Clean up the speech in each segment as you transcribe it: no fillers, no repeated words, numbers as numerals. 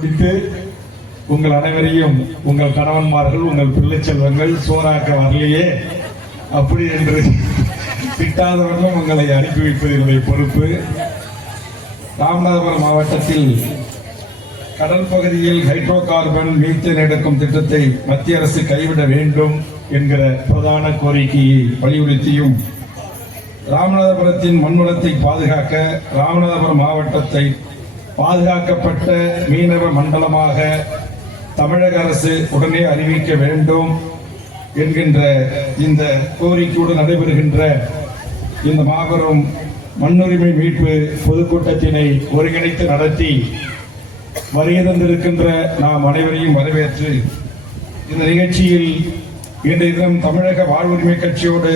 முடித்து உங்கள் அனைவரையும் உங்கள் கணவன்மார்கள் உங்கள் பிள்ளை செல்வங்கள் சோறாக்க வரலையே அப்படி என்று திட்டாதவர்களும் உங்களை அனுப்பி வைப்பது என்னுடைய பொறுப்பு. ராமநாதபுரம் மாவட்டத்தில் கடல் பகுதியில் ஹைட்ரோ கார்பன் மீத்தேன் எடுக்கும் திட்டத்தை மத்திய அரசு கைவிட வேண்டும் என்கிற பிரதான கோரிக்கையை வலியுறுத்தியும் ராமநாதபுரத்தின் மண்வளத்தை பாதுகாக்க ராமநாதபுரம் மாவட்டத்தை பாதுகாக்கப்பட்ட மீனவ மண்டலமாக தமிழக அரசு உடனே அறிவிக்க வேண்டும் என்கின்ற இந்த கோரிக்கையோடு நடைபெறுகின்ற இந்த மாபெரும் மண்ணுரிமை மீட்பு பொதுக்கூட்டத்தினை ஒருங்கிணைத்து நடத்தி வருகை தந்திருக்கின்ற நாம் அனைவரையும் வரவேற்று இந்த நிகழ்ச்சியில் இன்றைய தினம் தமிழக வாழ்வுரிமை கட்சியோடு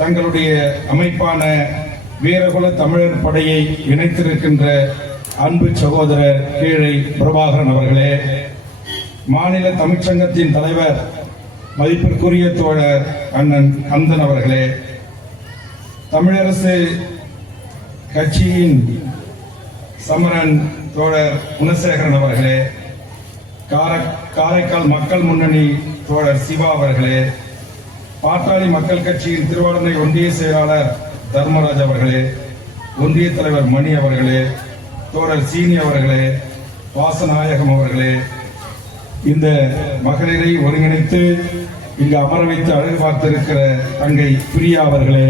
தங்களுடைய அமைப்பான வீரகுல தமிழர் படையை இணைத்திருக்கின்ற அன்பு சகோதரர் கீழை பிரபாகரன் அவர்களே, மாநில தமிழ்ச்சங்கத்தின் தலைவர் மதிப்பிற்குரிய தோழர் அண்ணன் கந்தன் அவர்களே, தமிழரசு கட்சியின் சமரன் தோழர் குணசேகரன் அவர்களே, காரைக்கால் மக்கள் முன்னணி தோழர் சிவா அவர்களே, பாட்டாளி மக்கள் கட்சியின் திருவாரூரை ஒன்றிய செயலாளர் தர்மராஜ் அவர்களே, ஒன்றிய தலைவர் மணி அவர்களே, தோழர் சீனி அவர்களே, வாசநாயகம் அவர்களே, இந்த மகளிரை ஒருங்கிணைத்து இங்கு அமர வைத்து அழகு பார்த்திருக்கிற தங்கை பிரியா அவர்களே,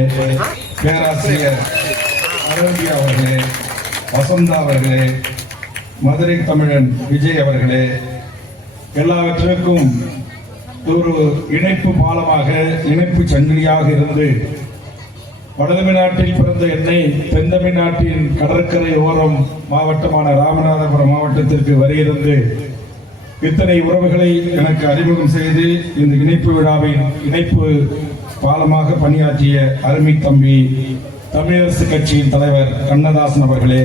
பேராசிரியர் அரவியா அவர்களே, வசந்தா அவர்களே, மதுரை தமிழன் விஜய் அவர்களே, எல்லாவற்றிற்கும் ஒரு இணைப்பு பாலமாக இணைப்பு சங்கிலியாக இருந்து வடதமிழ்நாட்டில் பிறந்த என்னை தென்தமிழ்நாட்டின் கடற்கரை ஓரம் மாவட்டமான ராமநாதபுரம் மாவட்டத்திற்கு வருகிறது இத்தனை உறவுகளை எனக்கு அறிமுகம் செய்து இந்த இணைப்பு விழாவின் இணைப்பு பாலமாக பணியாற்றிய அருமை தம்பி தமிழரசு கட்சியின் தலைவர் கண்ணதாசன் அவர்களே,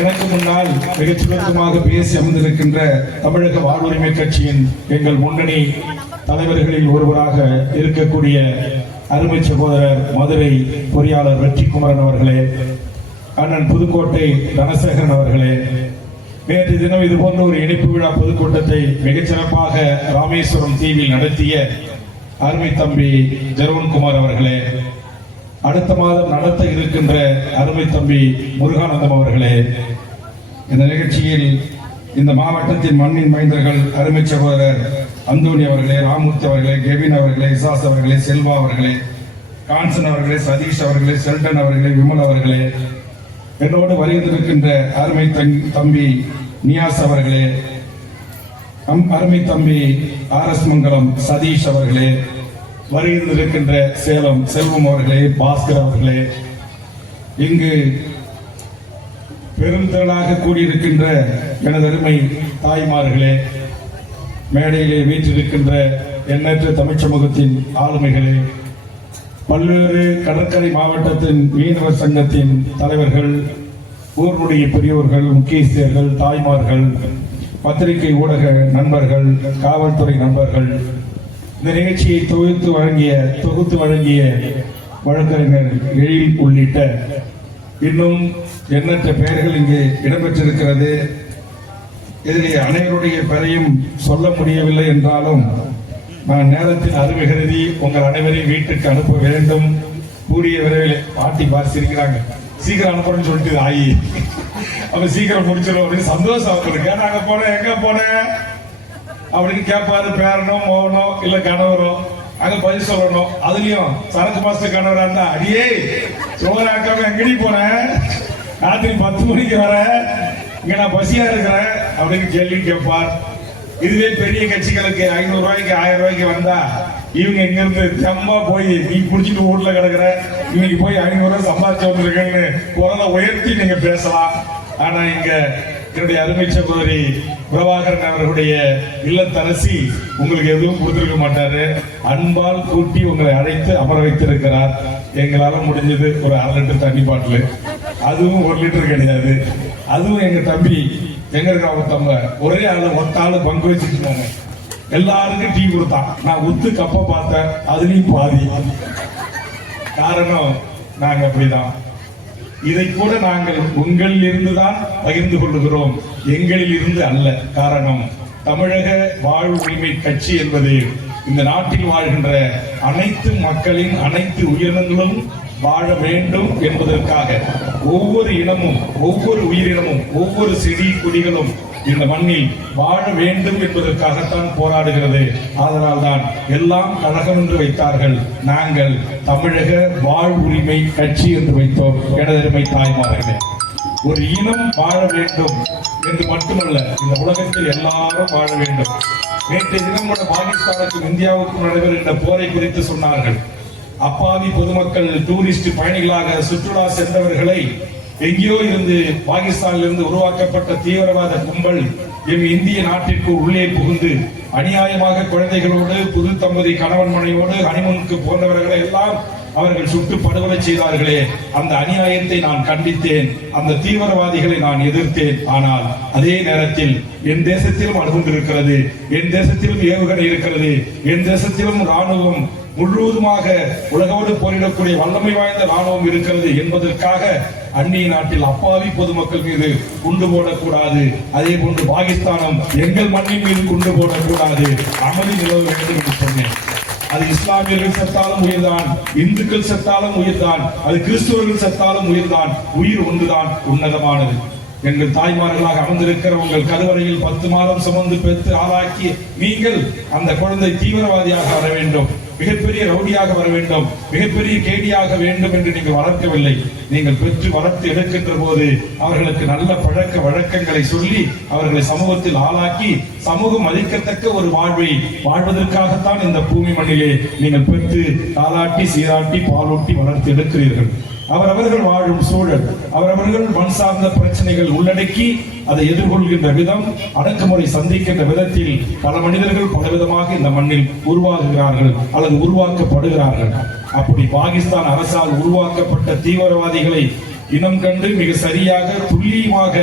எனக்கு முன்னால் மிகச் சுருக்கமாக பேசி அமர்ந்திருக்கின்ற தமிழக வாழ்வுரிமை கட்சியின் எங்கள் முன்னணி தலைவர்களில் ஒருவராக இருக்கக்கூடிய அருமை சகோதரர் மதுரை பொறியாளர் வெற்றிக்குமரன் அவர்களே, அண்ணன் புதுக்கோட்டை தனசேகரன் அவர்களே, நேற்று தினம் இது போன்ற ஒரு இணைப்பு விழா பொதுக்கூட்டத்தை மிகச்சிறப்பாக ராமேஸ்வரம் தீவில் நடத்திய அருமை தம்பி ஜெரவன்குமார் அவர்களே, அடுத்த மாதம் நடத்த இருக்கின்ற அருமை தம்பி முருகானந்தம் அவர்களே, இந்த நிகழ்ச்சியில் இந்த மாவட்டத்தின் மண்ணின் மைந்தர்கள் அருமை சகோதரர் அந்தோணி அவர்களே, ராமூர்த்தி அவர்களே, கெவின் அவர்களே, இசாஸ் அவர்களே, செல்வா அவர்களே, கான்சன் அவர்களே, சதீஷ் அவர்களே, செல்டன் அவர்களே, விமல் அவர்களே, என்னோடு வருகின்றிருக்கின்ற அருமை தம்பி நியாஸ் அவர்களே, அருமை தம்பி RS மங்கலம் சதீஷ் அவர்களே, வருகின்றிருக்கின்ற சேலம் செல்வம் அவர்களே, பாஸ்கர் அவர்களே, இங்கு பெரும் திரளாக கூடியிருக்கின்ற எனது அருமை தாய்மார்களே, மேடையிலே வீற்றிருக்கின்ற எண்ணற்ற தமிழ் சமூகத்தின் ஆளுமைகளே, பல்வேறு கடற்கரை மாவட்டத்தின் மீனவர் சங்கத்தின் தலைவர்கள், ஊர்களுடைய பெரியோர்கள், முக்கியஸ்தர்கள், தாய்மார்கள், பத்திரிகை ஊடக நண்பர்கள், காவல்துறை நண்பர்கள், இந்த நிகழ்ச்சியை தொகுத்து வழங்கிய வழக்கறிஞர் எழில் உள்ளிட்ட இன்னும் எண்ணற்ற பெயர்கள் இங்கு இடம்பெற்றிருக்கிறது. இதில் அனைவருடைய பெயரையும் சொல்ல முடியவில்லை என்றாலும் நான் நேரத்தின் அருமை கருதி உங்கள் அனைவரையும் வீட்டுக்கு அனுப்ப வேண்டும். கூடிய விரைவில் பாட்டி பார்த்திருக்கிறாங்க, சீக்கிரம் அனுப்பணும்னு சொல்லிட்டு ஆயி அப்ப சீக்கிரம் முடிச்சிடும் அப்படின்னு சந்தோஷம் அவங்களுக்கு. நாங்க போனேன், எங்க போனேன் அப்படின்னு கேட்பாரு பேரனோ மோகனோ இல்ல கணவரோ, அங்க பதில் சொல்லணும். அதுலயும் சரக்கு மாசத்து கணவரா இருந்தா அடியே சோறாக்காம எங்கடி போனேன், ராத்திரி 10 மணிக்கு வர, இங்க நான் பசியா இருக்கிறேன் அப்படின்னு கேள்வி கேட்பார். இதுவே பெரிய கட்சிகளுக்கு 500 ரூபாய்க்கு 1000 ரூபாய்க்கு வந்தா இவங்க இங்க இருந்து தெம்மா போய் நீ புடிச்சிட்டு ஊர்ல கிடக்குற, இன்னைக்கு போய் 500 ரூபாய் சம்பாதிச்சு வந்திருக்கேன்னு குரலை உயர்த்தி நீங்க பேசலாம். ஆனா இங்க என்னுடைய அருமை சகோதரி பிரபாகரன் அவர்களுடைய இல்லத்தரசி உங்களுக்கு எதுவும் கொடுத்திருக்க மாட்டாரு. அன்பால் கூட்டி உங்களை அழைத்து அமர வைத்திருக்கிறார். எங்களால முடிஞ்சது ஒரு 1/2 லிட்டர் தண்ணி பாட்டில், அதுவும் 1 லிட்டர் கிடையாது. அதுவும் எங்க தம்பி எங்க இருக்காங்க ஒரே ஆளு ஒத்தாளு பங்கு வச்சுருந்தாங்க. எல்லாருக்கும் டீ கொடுத்தான். நான் உத்து கப்ப பார்த்தேன், அதுலயும் பாதி. காரணம் நாங்க அப்படிதான். இதை கூட நாங்கள் உங்களில் இருந்துதான் பகிர்ந்து கொள்ளுகிறோம், எங்களில் இருந்து அல்ல. காரணம், தமிழக வாழ்வு உரிமை கட்சி என்பது இந்த நாட்டில் வாழ்கின்ற அனைத்து மக்களின் அனைத்து உயிரினங்களும் வாழ வேண்டும் என்பதற்காக ஒவ்வொரு இனமும், ஒவ்வொரு உயிரினமும், ஒவ்வொரு செடி கொடிகளும் இந்த மண்ணில் வாழ வேண்டும் என்பதற்காகத்தான் போராடுகிறது. அதனால் தான் எல்லாம் கழகம் என்று வைத்தார்கள், நாங்கள் தமிழக வாழ்வுரிமை கட்சி என்று வைத்தோம். எனதருமை தாய்மார்களே, ஒரு இனம் வாழ வேண்டும் என்று மட்டுமல்ல, இந்த உலகத்தில் எல்லாரும் வாழ வேண்டும். நேற்றைய தினம் கூட பாகிஸ்தானுக்கும் இந்தியாவுக்கும் நடைபெறுகின்ற போரை குறித்து சொன்னார்கள். அப்பாவி பொதுமக்கள், டூரிஸ்ட் பயணிகளாக சுற்றுலா சென்றவர்களை எங்கேயோ இருந்து பாகிஸ்தானில் இருந்து உருவாக்கப்பட்ட தீவிரவாத கும்பல் எம் இந்திய நாட்டிற்கு உள்ளே புகுந்து அநியாயமாக குழந்தைகளோடு, புது தம்பதி கணவன் மனைவோடு ஹனிமூனுக்கு போன்றவர்களை எல்லாம் அவர்கள் சுட்டு படுகொலை செய்தார்களே, அந்த அநியாயத்தை நான் கண்டித்தேன், அந்த தீவிரவாதிகளை நான் எதிர்த்தேன். ஆனால் அதே நேரத்தில் என் தேசத்திலும் அணுகுண்டிருக்கிறது, என் தேசத்திலும் ஏவுகணை இருக்கிறது, என் தேசத்திலும் ராணுவம் முழுவதுமாக உலகோடு போரிடக்கூடிய வல்லமை வாய்ந்த ராணுவம் இருக்கிறது என்பதற்காக அந்நிய நாட்டில் அப்பாவி பொதுமக்கள் மீது குண்டு போடக்கூடாது. அதே போன்று பாகிஸ்தானம் எங்கள் மண்ணின் மீது குண்டு போடக்கூடாது, அமைதி நிலவ வேண்டும் என்று சொன்னேன். அது இஸ்லாமியர்கள் செத்தாலும் உயிர்தான், இந்துக்கள் செத்தாலும் உயிர்தான், அது கிறிஸ்துவர்கள் செத்தாலும் உயிர்தான். உயிர் ஒன்றுதான் உன்னதமானது. எங்கள் தாய்மார்களாக அமர்ந்திருக்கிற உங்கள் கருவறையில் 10 மாதம் சுமந்து பெற்று ஆளாக்கி நீங்கள் அந்த குழந்தை தீவிரவாதியாக வர வேண்டும், மிகப்பெரிய ரவுடியாக வர வேண்டும், மிகப்பெரிய கேடியாக வேண்டும் என்று நீங்கள் வளர்க்கவில்லை. நீங்கள் பெற்று வளர்த்து எடுக்கின்ற போது அவர்களுக்கு நல்ல பழக்க வழக்கங்களை சொல்லி அவர்களை சமூகத்தில் ஆளாக்கி சமூகம் மதிக்கத்தக்க ஒரு வாழ்வை வாழ்வதற்காகத்தான் இந்த பூமி மண்ணிலே நீங்கள் பெற்று தாளாட்டி சீராட்டி பாலூட்டி வளர்த்து எடுக்கிறீர்கள். அவரவர்கள் வாழும் சூழல், அவரவர்கள் மண் சார்ந்த பிரச்சனைகள் உள்ளடக்கி அதை எதிர்கொள்கின்ற விதம், அடக்குமுறை சந்திக்கின்ற விதத்தில் பல மனிதர்கள் பலவிதமாக இந்த மண்ணில் உருவாகுகிறார்கள் அல்லது உருவாக்கப்படுகிறார்கள். அப்படி பாகிஸ்தான் அரசால் உருவாக்கப்பட்ட தீவிரவாதிகளை இனம் கண்டு மிக சரியாக துல்லியமாக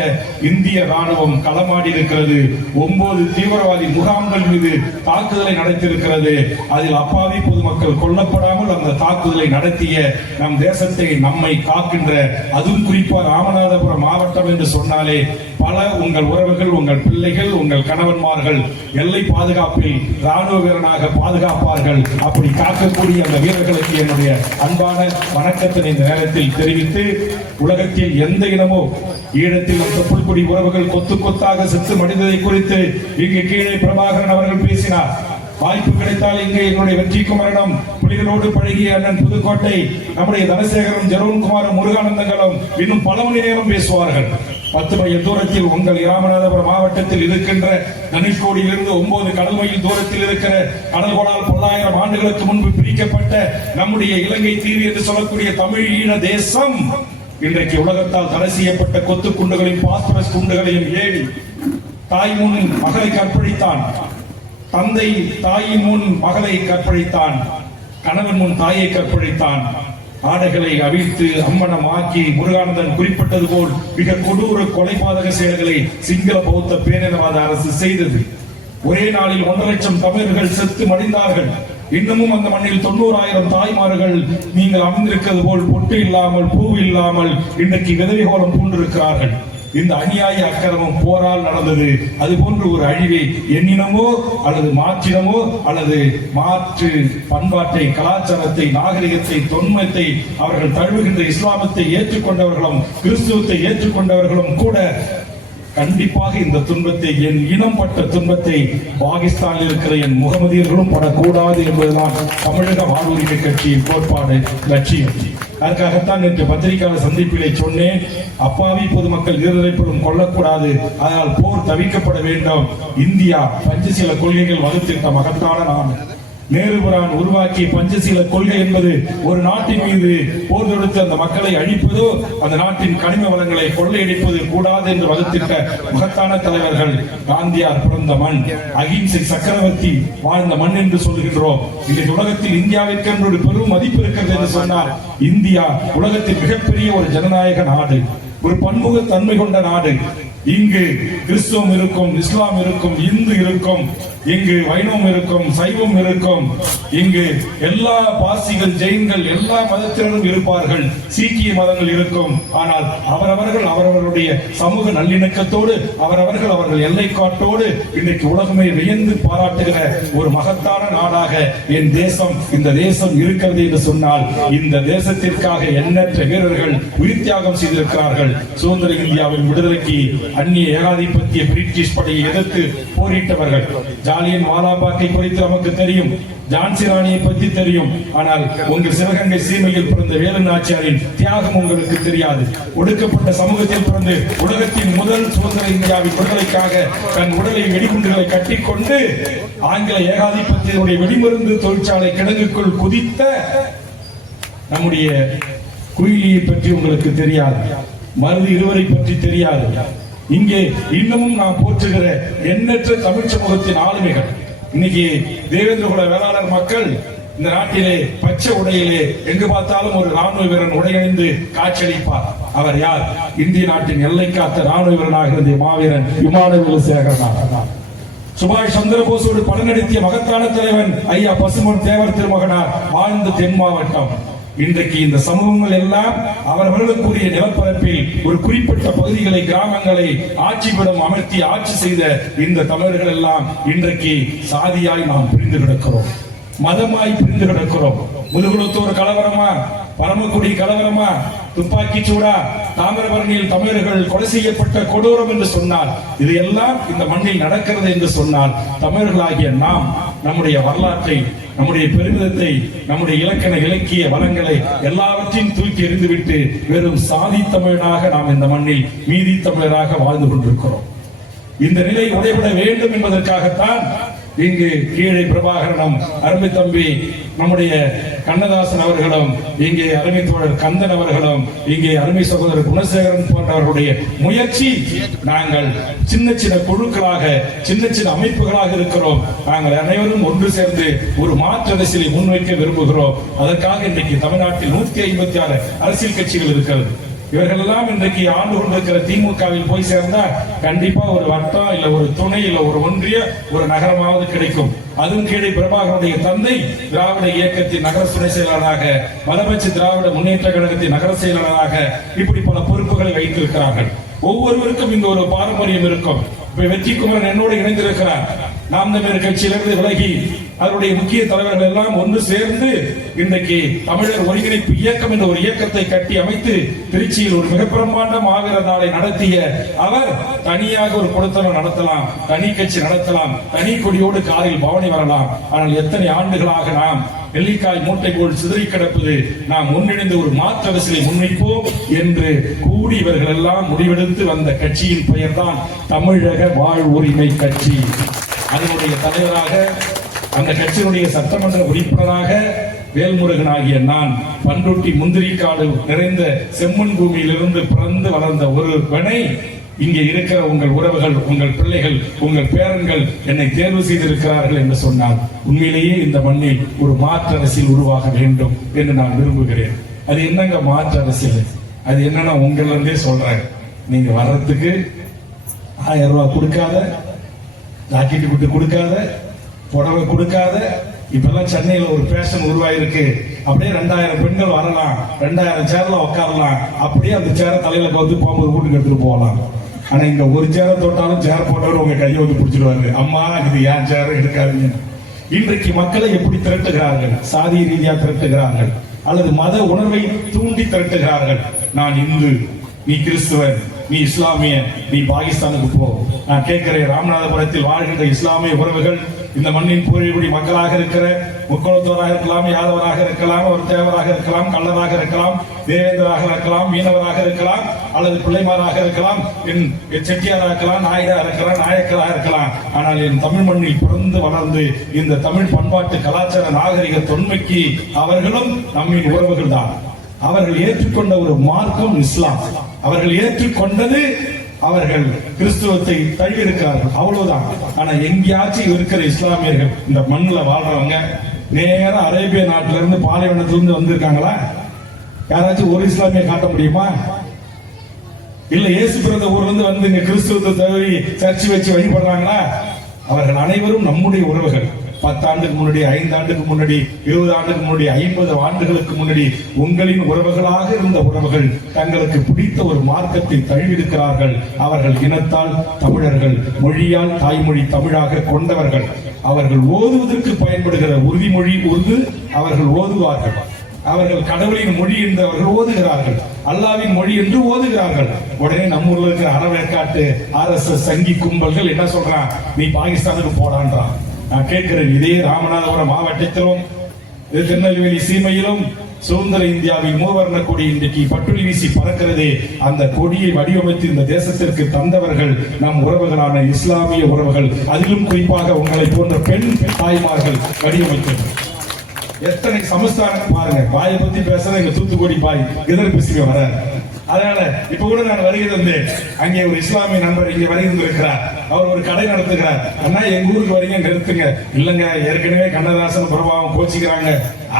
இந்திய ராணுவம் களமாடி இருக்கிறது. 9 தீவிரவாதி முகாம்கள் மீது தாக்குதலை நடத்தியிருக்கிறது. அதில் அப்பாவி பொதுமக்கள் கொல்லப்படாமல் அந்த தாக்குதலை நடத்திய நம் தேசத்தை, நம்மை காக்கின்ற, அதுவும் குறிப்பா ராமநாதபுரம் மாவட்டம் என்று சொன்னாலே பல உங்கள் உறவுகள், உங்கள் பிள்ளைகள், உங்கள் கணவன்மார்கள் எல்லை பாதுகாப்பில் ராணுவ வீரனாக பாதுகாப்பார்கள். அப்படி காக்கக்கூடிய அந்த வீரர்களுக்கு என்னுடைய அன்பான வணக்கத்தை இந்த நேரத்தில் தெரிவித்து, உலகத்தில் எந்த இனமோ, ஈழத்தில் தொப்புள்குடி உறவுகள் கொத்து கொத்தாக செத்து மடிந்ததை குறித்து இங்கு கீழே பிரபாகரன் அவர்கள் பேசினார். வாய்ப்பு கிடைத்தால் இங்கே எங்களுடைய வெற்றி குமரனும், புலிகளோடு பழகிய அண்ணன் புதுக்கோட்டை நம்முடைய தனசேகரும், ஜெரோன்குமாரும், முருகானந்தங்களும் இன்னும் பல மணி நேரம் பேசுவார்கள். 10 மைல் தூரத்தில் உங்கள் ராமநாதபுரம் மாவட்டத்தில் இருக்கின்ற தனுஷ்கோடியிலிருந்து 9 கடல் மைல் தூரத்தில் இருக்கிற கடல்கோளால் 10,000 ஆண்டுகளுக்கு முன்பு பிரிக்கப்பட்ட நம்முடைய இலங்கை தீவு என்று சொல்லக்கூடிய தமிழ் ஈழ தேசம் இன்றைக்கு உலகத்தால் தடை செய்யப்பட்ட கொத்து குண்டுகளையும் பாஸ்பரஸ் குண்டுகளையும் ஏறி தாய் முன் மகளை கற்பழித்தான், தந்தை தாயின் முன் மகளை கற்பழித்தான், கணவன் முன் தாயை கற்பழித்தான், ஆடைகளை அவிழ்த்து அம்மனம் ஆக்கி, முருகானந்தன் குறிப்பிட்டது போல் மிக கொடூர கொலைபாதக செயல்களை சிங்கள பௌத்த பேரினவாத அரசு செய்தது. ஒரே நாளில் 1.5 லட்சம் தமிழர்கள் செத்து மடிந்தார்கள். இன்னமும் அந்த மண்ணில் 90,000 தாய்மார்கள் நீங்கள் அமைந்திருக்கிறது போல் பொட்டு இல்லாமல், பூ இல்லாமல் இன்றைக்கு விதவை கோலம் பூண்டிருக்கிறார்கள். இந்த அநியாய அக்கிரமம் போரால் நடந்தது. அது போன்று ஒரு அழிவை எண்ணினமோ அல்லது மாற்றினமோ அல்லது மாற்று பண்பாட்டை, கலாச்சாரத்தை, நாகரிகத்தை, தொன்மத்தை அவர்கள் தழுவுகின்ற இஸ்லாமத்தை ஏற்றுக்கொண்டவர்களும் கிறிஸ்துவத்தை ஏற்றுக்கொண்டவர்களும் கூட கண்டிப்பாக இந்த துன்பத்தை, என் இனம் பட்ட துன்பத்தை பாகிஸ்தானில் இருக்கிற என் முகமதியர்களும் படக்கூடாது என்பதுதான் தமிழக வாழ்வுரிமை கட்சியின் கோட்பாடு, லட்சியம். அதற்காகத்தான் நேற்று பத்திரிகையாளர் சந்திப்பிலே சொன்னேன், அப்பாவி பொதுமக்கள் இருதலைப்படும் கொல்லக்கூடாது, அதனால் போர் தவிர்க்கப்பட வேண்டும். இந்தியா பஞ்சசீல கொள்கைகள் வகுத்திட்ட மகத்தான நாடு. நேருபுரான் உருவாக்கிய பஞ்சசீல கொள்கை என்பது ஒரு நாட்டின் மீது போர் தொடுத்து அந்த மக்களை அழிப்பதோ, அந்த நாட்டின் கனிம வளங்களை கொள்ளையடிப்பது கூடாது என்று வகுத்திட்ட மகத்தான தலைவர்கள். காந்தியார் பிறந்த மண், அகிம்சை சக்கரவர்த்தி வாழ்ந்த மண் என்று சொல்லுகின்றோம். இன்றைக்கு உலகத்தில் இந்தியாவிற்கு என்று ஒரு பெரும் மதிப்பு இருக்கிறது என்று சொன்னார். இந்தியா உலகத்தில் மிகப்பெரிய ஒரு ஜனநாயக நாடு, ஒரு பன்முக தன்மை கொண்ட நாடு. இங்கு கிறிஸ்துவம் இருக்கும், இஸ்லாம் இருக்கும், இந்து இருக்கும், இங்கு வைணவம் இருக்கும், சைவம் இருக்கும், இங்கு எல்லா பாசிகள், ஜெயின்கள், எல்லா மதத்தினரும் இருப்பார்கள், சீக்கிய மதங்கள் இருக்கும். ஆனால் அவரவர்களுடைய சமூக நல்லிணக்கத்தோடு அவர்கள் எல்லை காட்டோடு இன்றைக்கு உலகமே வியந்து பாராட்டுகிற ஒரு மகத்தான நாடாக என் தேசம், இந்த தேசம் இருக்கிறது என்று சொன்னால், இந்த தேசத்திற்காக எண்ணற்ற வீரர்கள் உயிர் தியாகம் செய்திருக்கிறார்கள். சுதந்திர இந்தியாவின் விடுதலைக்கு அந்நிய ஏகாதிபத்திய பிரிட்டிஷ் படையை எதிர்த்து போரிட்டவர்கள். ஜாலியன் வாலாபாக்கை குறித்து நமக்கு தெரியும், ஜான்சி ராணியை பற்றி தெரியும். ஆனால் உங்கள் சிவகங்கை சீமையில் பிறந்த வேலு நாச்சியாரின் தியாகம் உங்களுக்கு தெரியாது. ஒடுக்கப்பட்ட சமூகத்தில் பிறந்து உலகத்தின் முதல் சுதந்திர இந்தியாவின் விடுதலைக்காக தன் உடலை வெடிகுண்டுகளை கட்டிக்கொண்டு ஆங்கில ஏகாதிபத்தியனுடைய வெடிமருந்து தொழிற்சாலை கிடங்குக்குள் குதித்த நம்முடைய குயிலியை பற்றி உங்களுக்கு தெரியாது, மருது இருவரை பற்றி தெரியாது. இங்கே இன்னமும் நாம் போற்றுகிற எண்ணற்ற தமிழ் சமூகத்தின் ஆளுமைகள். இன்னைக்கு தேவேந்திர குல வேளாளர் மக்கள் இந்த நாட்டிலே பச்சை உடையிலே எங்கு பார்த்தாலும் ஒரு ராணுவ வீரன் உடையணிந்து காட்சியளிப்பார். அவர் யார்? இந்திய நாட்டின் எல்லை காத்த ராணுவ வீரனாக இருந்த மாவீரன் இமானுவேல் சேகரனார். சுபாஷ் சந்திரபோஸோடு படம் நடித்திய மகத்தான தலைவன் ஐயா பசும்பொன் தேவர் திருமகனார் வாழ்ந்த தென் மாவட்டம். இன்றைக்கு இந்த சமூகங்கள் எல்லாம் அவர்களுக்குரிய நிலப்பரப்பில் ஒரு குறிப்பிட்ட பகுதிகளை, கிராமங்களை ஆட்சிபடம் அமர்த்தி ஆட்சி செய்த இந்த தமிழர்கள் எல்லாம் இன்றைக்கு சாதியாய் நாம் பிரிந்து கிடக்கிறோம், மதமாய் பிரிந்து கிடக்கிறோம். முதுகுளத்தூர் கலவரமா, பரமக்குடி கலவரமா, துப்பாக்கி சூடா, தாமிரபரணியில் தமிழர்கள் கொலை செய்யப்பட்ட கொடூரம் என்று சொன்னால், இது எல்லாம் இந்த மண்ணில் நடக்கிறது என்று சொன்னால், தமிழர்களாகிய நாம் நம்முடைய வரலாற்றை, நம்முடைய பெருமிதத்தை, நம்முடைய இலக்கண இலக்கிய வளங்களை எல்லாவற்றையும் தூக்கி எறிந்துவிட்டு வெறும் சாதி தமிழனாக நாம் இந்த மண்ணில் மீதி தமிழராக வாழ்ந்து கொண்டிருக்கிறோம். இந்த நிலை உடைபட வேண்டும் என்பதற்காகத்தான் இங்கு கீழே பிரபாகரனும், அருமை தம்பி நம்முடைய கண்ணதாசன் அவர்களும், இங்கே அருமை தோழர் கந்தன் அவர்களும், இங்கே அருமை சகோதரர் குணசேகரன் போன்றவர்களுடைய முயற்சி. நாங்கள் சின்ன சின்ன குழுக்களாக, சின்ன சின்ன அமைப்புகளாக இருக்கிறோம். நாங்கள் அனைவரும் ஒன்று சேர்ந்து ஒரு மாற்று அரசியலை முன்வைக்க விரும்புகிறோம். அதற்காக இன்றைக்கு தமிழ்நாட்டில் 156 அரசியல் கட்சிகள் இருக்கிறது. இவர்கள் எல்லாம் இன்றைக்கு ஆண்டு கொண்டிருக்கிற திமுகவில் போய் சேர்ந்தா கண்டிப்பா ஒரு வட்டம் இல்ல ஒரு துணை இல்ல ஒரு ஒன்றிய ஒரு நகரமாவது கிடைக்கும். அதுவும் கீழே பிரபாகருடைய தந்தை திராவிட இயக்கத்தின் நகர துணை செயலாளராக, மதபட்சி திராவிட முன்னேற்ற கழகத்தின் நகர செயலாளராக இப்படி பல பொறுப்புகளை வைத்திருக்கிறார்கள். ஒவ்வொருவருக்கும் இங்கு ஒரு பாரம்பரியம் இருக்கும். இப்ப வெற்றிக்குமரன் என்னோடு இணைந்திருக்கிறார். நாம் தமிழர் கட்சியிலிருந்து விலகி அவருடைய முக்கிய தலைவர்கள் எல்லாம் ஒன்று சேர்ந்து இன்றைக்கு தமிழர் ஒருங்கிணைப்பு இயக்கம் என்ற ஒரு இயக்கத்தை கட்டி அமைத்து திருச்சியில் ஒரு மிக பிரம்மாண்ட மாவீர நாளை நடத்திய அவர் தனியாக ஒரு கொடுத்தனம் நடத்தலாம், தனி கட்சி நடத்தலாம், தனி கொடியோடு காரில் பவனி வரலாம். ஆனால் எத்தனை ஆண்டுகளாக நாம் நெல்லிக்காய் மூட்டை போல் சிதறி கிடப்பது, நாம் ஒன்றிணைந்து ஒரு மாற்று அரசியலை முன்வைப்போம் என்று கூடி இவர்கள் எல்லாம் முடிவெடுத்து வந்த கட்சியின் பெயர் தான் தமிழக வாழ் உரிமை கட்சி. அதனுடைய தலைவராக, அந்த கட்சியினுடைய சட்டமன்ற உறுப்பினராக வேல்முருகன் ஆகிய நான் பண்ருட்டி முந்திரிக்காடு நிறைந்த செம்மண் பூமியிலிருந்து பிறந்து வளர்ந்த ஒருவனை இங்கே இருக்கிற உங்கள் உறவுகள், உங்கள் பிள்ளைகள், உங்கள் பேரன்கள் என்னை தேர்வு செய்திருக்கிறார்கள் என்று சொன்னால் உண்மையிலேயே இந்த மண்ணில் ஒரு மாற்று அரசியல் உருவாக வேண்டும் என்று நான் விரும்புகிறேன். அது என்னங்க மாற்று அரசியல்? அது என்னன்னா உங்களிருந்தே சொல்றேன், நீங்க வர்றதுக்கு 1000 ரூபாய் கொடுக்காத, ஜாக்கெட்டு குட்டு கொடுக்காத, புடவை கொடுக்காத. இப்பெல்லாம் சென்னையில ஒரு பேஷன் உருவாயிருக்கு. அப்படியே 2000 பெண்கள் வரலாம், 2000 சேர்ல உட்காரலாம், அப்படியே அந்த சேர தலையில வந்து போகும்போது வீட்டுக்கு எடுத்துட்டு போகலாம். ஆனா இங்க ஒரு சேரை தொட்டாலும் சேர் போட்டவர் உங்க கையை வந்து பிடிச்சிடுவாரு, அம்மா இது ஏன் சேர எடுக்காதீங்க. இன்றைக்கு மக்களை எப்படி திரட்டுகிறார்கள்? சாதி ரீதியா திரட்டுகிறார்கள் அல்லது மத உணர்வை தூண்டி திரட்டுகிறார்கள். நான் இந்து, நீ கிறிஸ்துவன், நீ இஸ்லாமிய, நீ பாகிஸ்தானுக்கு போ. நான் கேட்கிறேன், ராமநாதபுரத்தில் வாழ்கின்ற இஸ்லாமிய உறவுகள், இந்த மண்ணின் பூர்வீகுடி மக்களாக இருக்கிற முக்குளத்தோராக இருக்கலாம், யாதவராக இருக்கலாம், ஒரு தேவராக இருக்கலாம், கள்ளராக இருக்கலாம், தேவேந்தராக இருக்கலாம், மீனவராக இருக்கலாம், அல்லது பிள்ளைமாராக இருக்கலாம், என் செட்டியாராக இருக்கலாம், நாயுடா இருக்கலாம், நாயக்கராக இருக்கலாம். ஆனால் என் தமிழ் மண்ணில் பிறந்து வளர்ந்து இந்த தமிழ் பண்பாட்டு கலாச்சார நாகரிக தொன்மைக்கு அவர்களும் நம்மின் உறவுகள் தான். அவர்கள் ஏற்றுக்கொண்ட ஒரு மார்க்கம் இஸ்லாம். அவர்கள் ஏற்றுக்கொண்டது, அவர்கள் கிறிஸ்துவத்தை தழுவிருக்கிறார்கள், அவ்வளவுதான். ஆனா எங்கேயாச்சும் இருக்கிற இஸ்லாமியர்கள், இந்த மண்ணில் வாழ்றவங்க நேர அரேபிய நாட்டில இருந்து பாலைவனத்திலிருந்து வந்திருக்காங்களா? யாராச்சும் ஒரு இஸ்லாமிய காட்ட முடியுமா? இல்ல இயேசு பிறந்த ஊர்ல இருந்து வந்து இங்க கிறிஸ்துவத்தை தழுவி சர்ச்சை வச்சு வழிபடுறாங்களா? அவர்கள் அனைவரும் நம்முடைய உறவுகள். 10 ஆண்டுக்கு முன்னாடி, 5 ஆண்டுக்கு முன்னாடி, 20 ஆண்டுக்கு முன்னாடி, 50 ஆண்டுகளுக்கு முன்னாடி உங்களின் உறவுகளாக இருந்த உறவுகள் தங்களுக்கு பிடித்த ஒரு மார்க்கத்தை தழுவியிருக்கிறார்கள். அவர்கள் இனத்தால் தமிழர்கள், மொழியால் தாய்மொழி தமிழாக கொண்டவர்கள். அவர்கள் ஓதுவதற்கு பயன்படுகிற உறுதிமொழி உருது அவர்கள் ஓதுவார்கள். அவர்கள் கடவுளின் மொழி என்று அவர்கள் ஓதுகிறார்கள், அல்லாவின் மொழி என்று ஓதுகிறார்கள். உடனே நம்ம ஊர்ல இருக்கிற அறவேற்காட்டு RSS சங்கி கும்பல்கள் என்ன சொல்றான்? நீ பாகிஸ்தானுக்கு போடான்றான். நான் கேட்கிறேன், இதே ராமநாதபுரம் மாவட்டத்திலும் திருநெல்வேலி சீமையிலும் சுதந்திர இந்தியாவின் மூவர்ண கொடி இன்றைக்கு பட்டுளி வீசி பறக்கிறது. அந்த கொடியை வடிவமைத்து இந்த தேசத்திற்கு தந்தவர்கள் நம் உறவுகளான இஸ்லாமிய உறவுகள். அதிலும் குறிப்பாக உங்களை போன்ற பெண் தாய்மார்கள் வடிவமைத்தது. எத்தனை சமஸ்தானம் பாருங்க. பாயை பத்தி பேசுறது எங்க தூத்துக்குடி பாய் எதிர் பேசுங்க வர. அதனால இப்ப கூட நான் வருகிறது, அங்கே ஒரு இஸ்லாமிய நண்பர் இங்க வருகிறார். அவர் ஒரு கடை நடத்துகிறார். அண்ணா எங்க ஊருக்கு வரீங்க, நிறுத்துங்க. இல்லங்க, ஏற்கனவே கண்ணதாசன் பிரபாவம் கோச்சிக்கிறாங்க.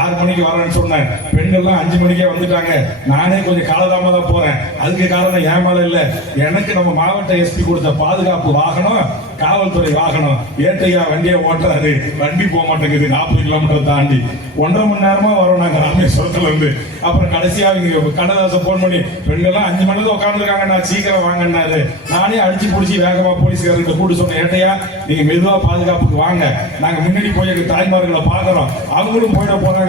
6 மணிக்கு வரேன்னு சொன்னேன். பெண்கள்லாம் 5 மணிக்கே வந்துட்டாங்க. நானே கொஞ்சம் காலதாமதம் போறேன். அதுக்கு காரணம் ஏன் மேல இல்ல, எனக்கு நம்ம மாவட்ட SP கொடுத்த பாதுகாப்பு வாகனம், காவல்துறை வாகனம். ஏட்டையா வண்டியை ஓட்டுறாரு, வண்டி போக மாட்டேங்குது. 40 கிலோமீட்டர் தாண்டி 1.5 மணி நேரமா வரோம் நாங்க ராமேஸ்வரத்துல இருந்து. அப்புறம் கடைசியா கண்ணதாசன் போன் பண்ணி, பெண்கள்லாம் 5 மணி நேரம் உட்காந்துருக்காங்க, நான் சீக்கிரம் வாங்கினாரு. நானே அடிச்சு பிடிச்சி வேகமா போலீஸ்காரர்கிட்ட கூட்டு சொன்னேன், ஏட்டையா நீங்க மெதுவா பாதுகாப்புக்கு வாங்க, நாங்க முன்னாடி போய் எங்க தாய்மார்களை பாக்குறோம். அவங்களும் போயிட போறாங்க.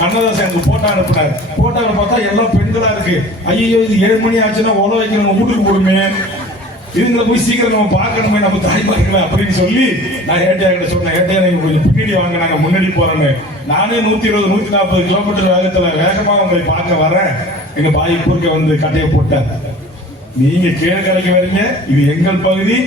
கண்ணதாசன் எனக்கு போட்டோ அனுப்புனார். போட்டோவை பார்த்தா எல்லாம் பெண்களா இருக்கு. ஐயோ, இது 7 மணி ஆச்சுன்னா உழவு வைக்கணும், வீட்டுக்கு போடுமே, இதுங்களை போய் சீக்கிரம் நம்ம பார்க்கணுமே நம்ம தாய்மார்களை அப்படின்னு சொல்லி நான் ஏட்டையா கிட்ட சொன்னேன், ஏட்டையா நீங்க கொஞ்சம் பின்னாடி வாங்க, நாங்க முன்னாடி போறோன்னு. நானே 120 140 கிலோமீட்டர் வேகத்துல வேகமா உங்களை பார்க்க வரேன். எங்க பாய் குறுக்க வந்து கட்டையை போட்டார். நீங்க கீழே கடைக்கு வரீங்க, இது எங்கள் பகுதி,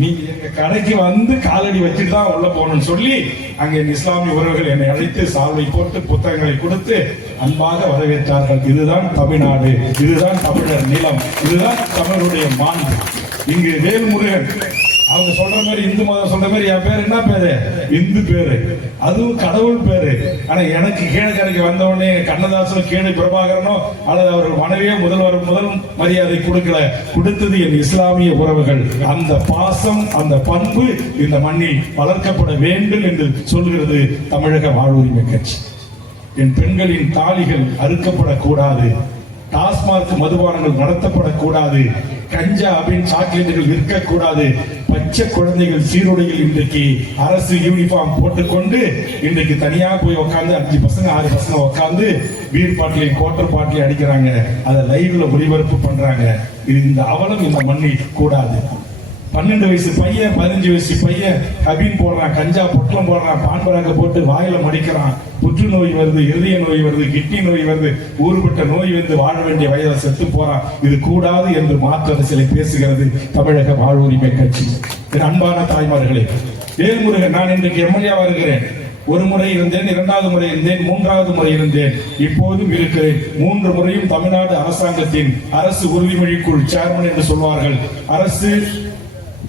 நீங்க எங்க கடைக்கு வந்து காலடி வச்சுட்டு தான் உள்ள போகணும்னு சொல்லி அங்கே இஸ்லாமிய உறவுகள் என்னை அழைத்து சால்வை போட்டு புத்தகங்களை கொடுத்து அன்பாக வரவேற்றார்கள். இதுதான் தமிழ்நாடு, இதுதான் தமிழர் நிலம், இதுதான் தமிழருடைய மாண்பு. இங்கு வேல்முருகன் அவங்க சொல்ற மாதிரி, இந்து மதம் சொல்ற மாதிரி என் பேர் என்ன பேரு? இந்து பேரு, அதுவும் கடவுள் பேரு. ஆனா எனக்கு கீழே கரைக்கு வந்தவொடனே கண்ணதாசனோ கீழே பிரபாகரனோ அல்லது அவர்கள் மனைவியோ முதல் மரியாதை கொடுக்கல. கொடுத்தது என் இஸ்லாமிய உறவுகள். அந்த பாசம், அந்த பண்பு இந்த மண்ணில் வளர்க்கப்பட வேண்டும் என்று சொல்கிறது தமிழக வாழ்வுரிமை கட்சி. என் பெண்களின் தாலிகள் அறுக்கப்படக்கூடாது, டாஸ்மாக் மதுபானங்கள் நடத்தப்படக்கூடாது, கஞ்சா அபின் சாக்லேட்டுகள் விற்கக்கூடாது, பச்சை குழந்தைகள் சீருடையில் இன்றைக்கு அரசு யூனிஃபார்ம் போட்டுக்கொண்டு இன்றைக்கு தனியா போய் உட்காந்து 5 பசங்க 6 பசங்க உட்காந்து பீர் பாட்டிலையும் கோட்டர் பாட்டிலையும் அடிக்கிறாங்க. அதை லைவ்ல ஒளிபரப்பு பண்றாங்க. இது இந்த அவலம் இந்த மண்ணில் கூடாது. 12 வயசு பையன் 15 வயசு பையன் அபின் போடுறான், கஞ்சா பொட்டலம் போடுறான், பான்பராக போட்டு வாயில மடிக்கிறான். புற்றுநோய் வருது, இருதய நோய் வருது, கிட்னி நோய் வருது, ஊறுபட்ட நோய் வந்து வாழ வேண்டிய வயதில் செத்து போறான். இது கூடாது என்று மாற்று அரசியலை பேசுகிறது தமிழக வாழ்வுரிமை கட்சி. என் அன்பான தாய்மார்களே, வேல்முருகன், நான் இன்றைக்கு எம்எல்ஏ வருகிறேன். ஒரு முறை இருந்தேன், 2வது முறை இருந்தேன், 3வது முறை இருந்தேன், இப்போதும் இருக்கிறேன். 3 முறையும் தமிழ்நாடு அரசாங்கத்தின் அரசு உறுதிமொழிக்குள் சேர்மன் என்று சொல்வார்கள். அரசு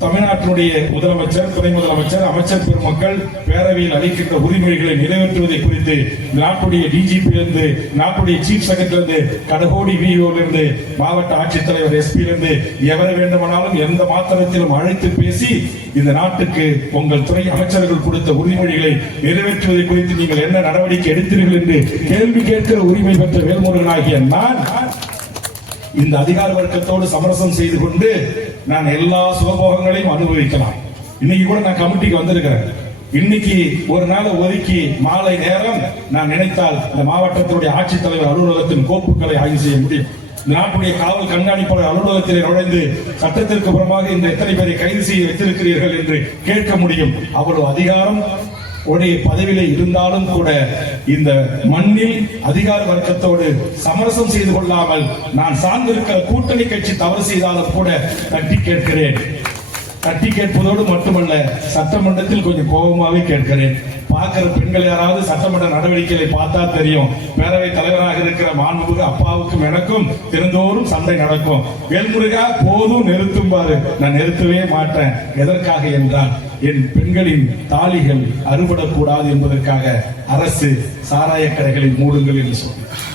தமிழ்நாட்டினுடைய முதலமைச்சர், துணை முதலமைச்சர், அமைச்சர் பெருமக்கள் பேரவையில் அளிக்கின்ற உரிமைகளை நிறைவேற்றுவதை குறித்து நாட்டுடைய DGP-லிருந்து, நாட்டுடைய சீஃப் செக்ரட்டரி, கடகோடி VO-லிருந்து, மாவட்ட ஆட்சித்தலைவர் SP-லிருந்து எவரை வேண்டுமானாலும் எந்த மாத்திரத்திலும் அழைத்து பேசி இந்த நாட்டுக்கு உங்கள் துறை அமைச்சர்கள் கொடுத்த உரிமைகளை நிறைவேற்றுவதை குறித்து நீங்கள் என்ன நடவடிக்கை எடுத்தீர்கள் என்று கேள்வி கேட்கிற உரிமை பெற்ற வேல்முருகனாகிய நான் இந்த அதிகார வர்க்கத்தோடு சமரசம் செய்து கொண்டு நான் எல்லா சுகபோகங்களையும் அனுபவிக்கலாம். இன்னைக்கு கூட நான் கமிட்டிக்கு வந்திருக்கிறேன். இன்னைக்கு ஒரு நாள் ஒதுக்கி மாலை நேரம் நான் நினைத்தால் இந்த மாவட்டத்தினுடைய ஆட்சித்தலைவர் அலுவலகத்தின் கோப்புகளை ஆய்வு செய்ய முடியும். இந்த நாட்டுடைய காவல் கண்காணிப்பாளர் அலுவலகத்தில் நுழைந்து சட்டத்திற்கு புறமாக இந்த எத்தனை பேரை கைது செய்ய வைத்திருக்கிறீர்கள் என்று கேட்க முடியும். அவ்வளவு அதிகாரம் உடைய பதவியிலே இருந்தாலும் கூட இந்த மண்ணில் அதிகார வர்க்கத்தோடு சமரசம் செய்து கொள்ளாமல் நான் சார்ந்திருக்கிற கூட்டணி கட்சி தவறு செய்தாலும் கூட தட்டி கேட்கிறேன். தட்டி கேட்பதோடு மட்டுமல்ல, சட்டமன்றத்தில் கொஞ்சம் கோபமாவே கேட்கிறேன். பார்க்கிற பெண்கள் யாராவது சட்டமன்ற நடவடிக்கைகளை பார்த்தா தெரியும். பேரவை தலைவராக இருக்கிற மாண்புமிகு அப்பாவுக்கும் எனக்கும் தினந்தோறும் சண்டை நடக்கும். வேல்முருகா போதும் நிறுத்தும் பாரு. நான் நிறுத்தவே மாட்டேன். எதற்காக என்றால் என் பெண்களின் தாலிகள் அறுபடக்கூடாது என்பதற்காக அரசு சாராய கடைகளை மூடுங்கள் என்று சொன்னார்.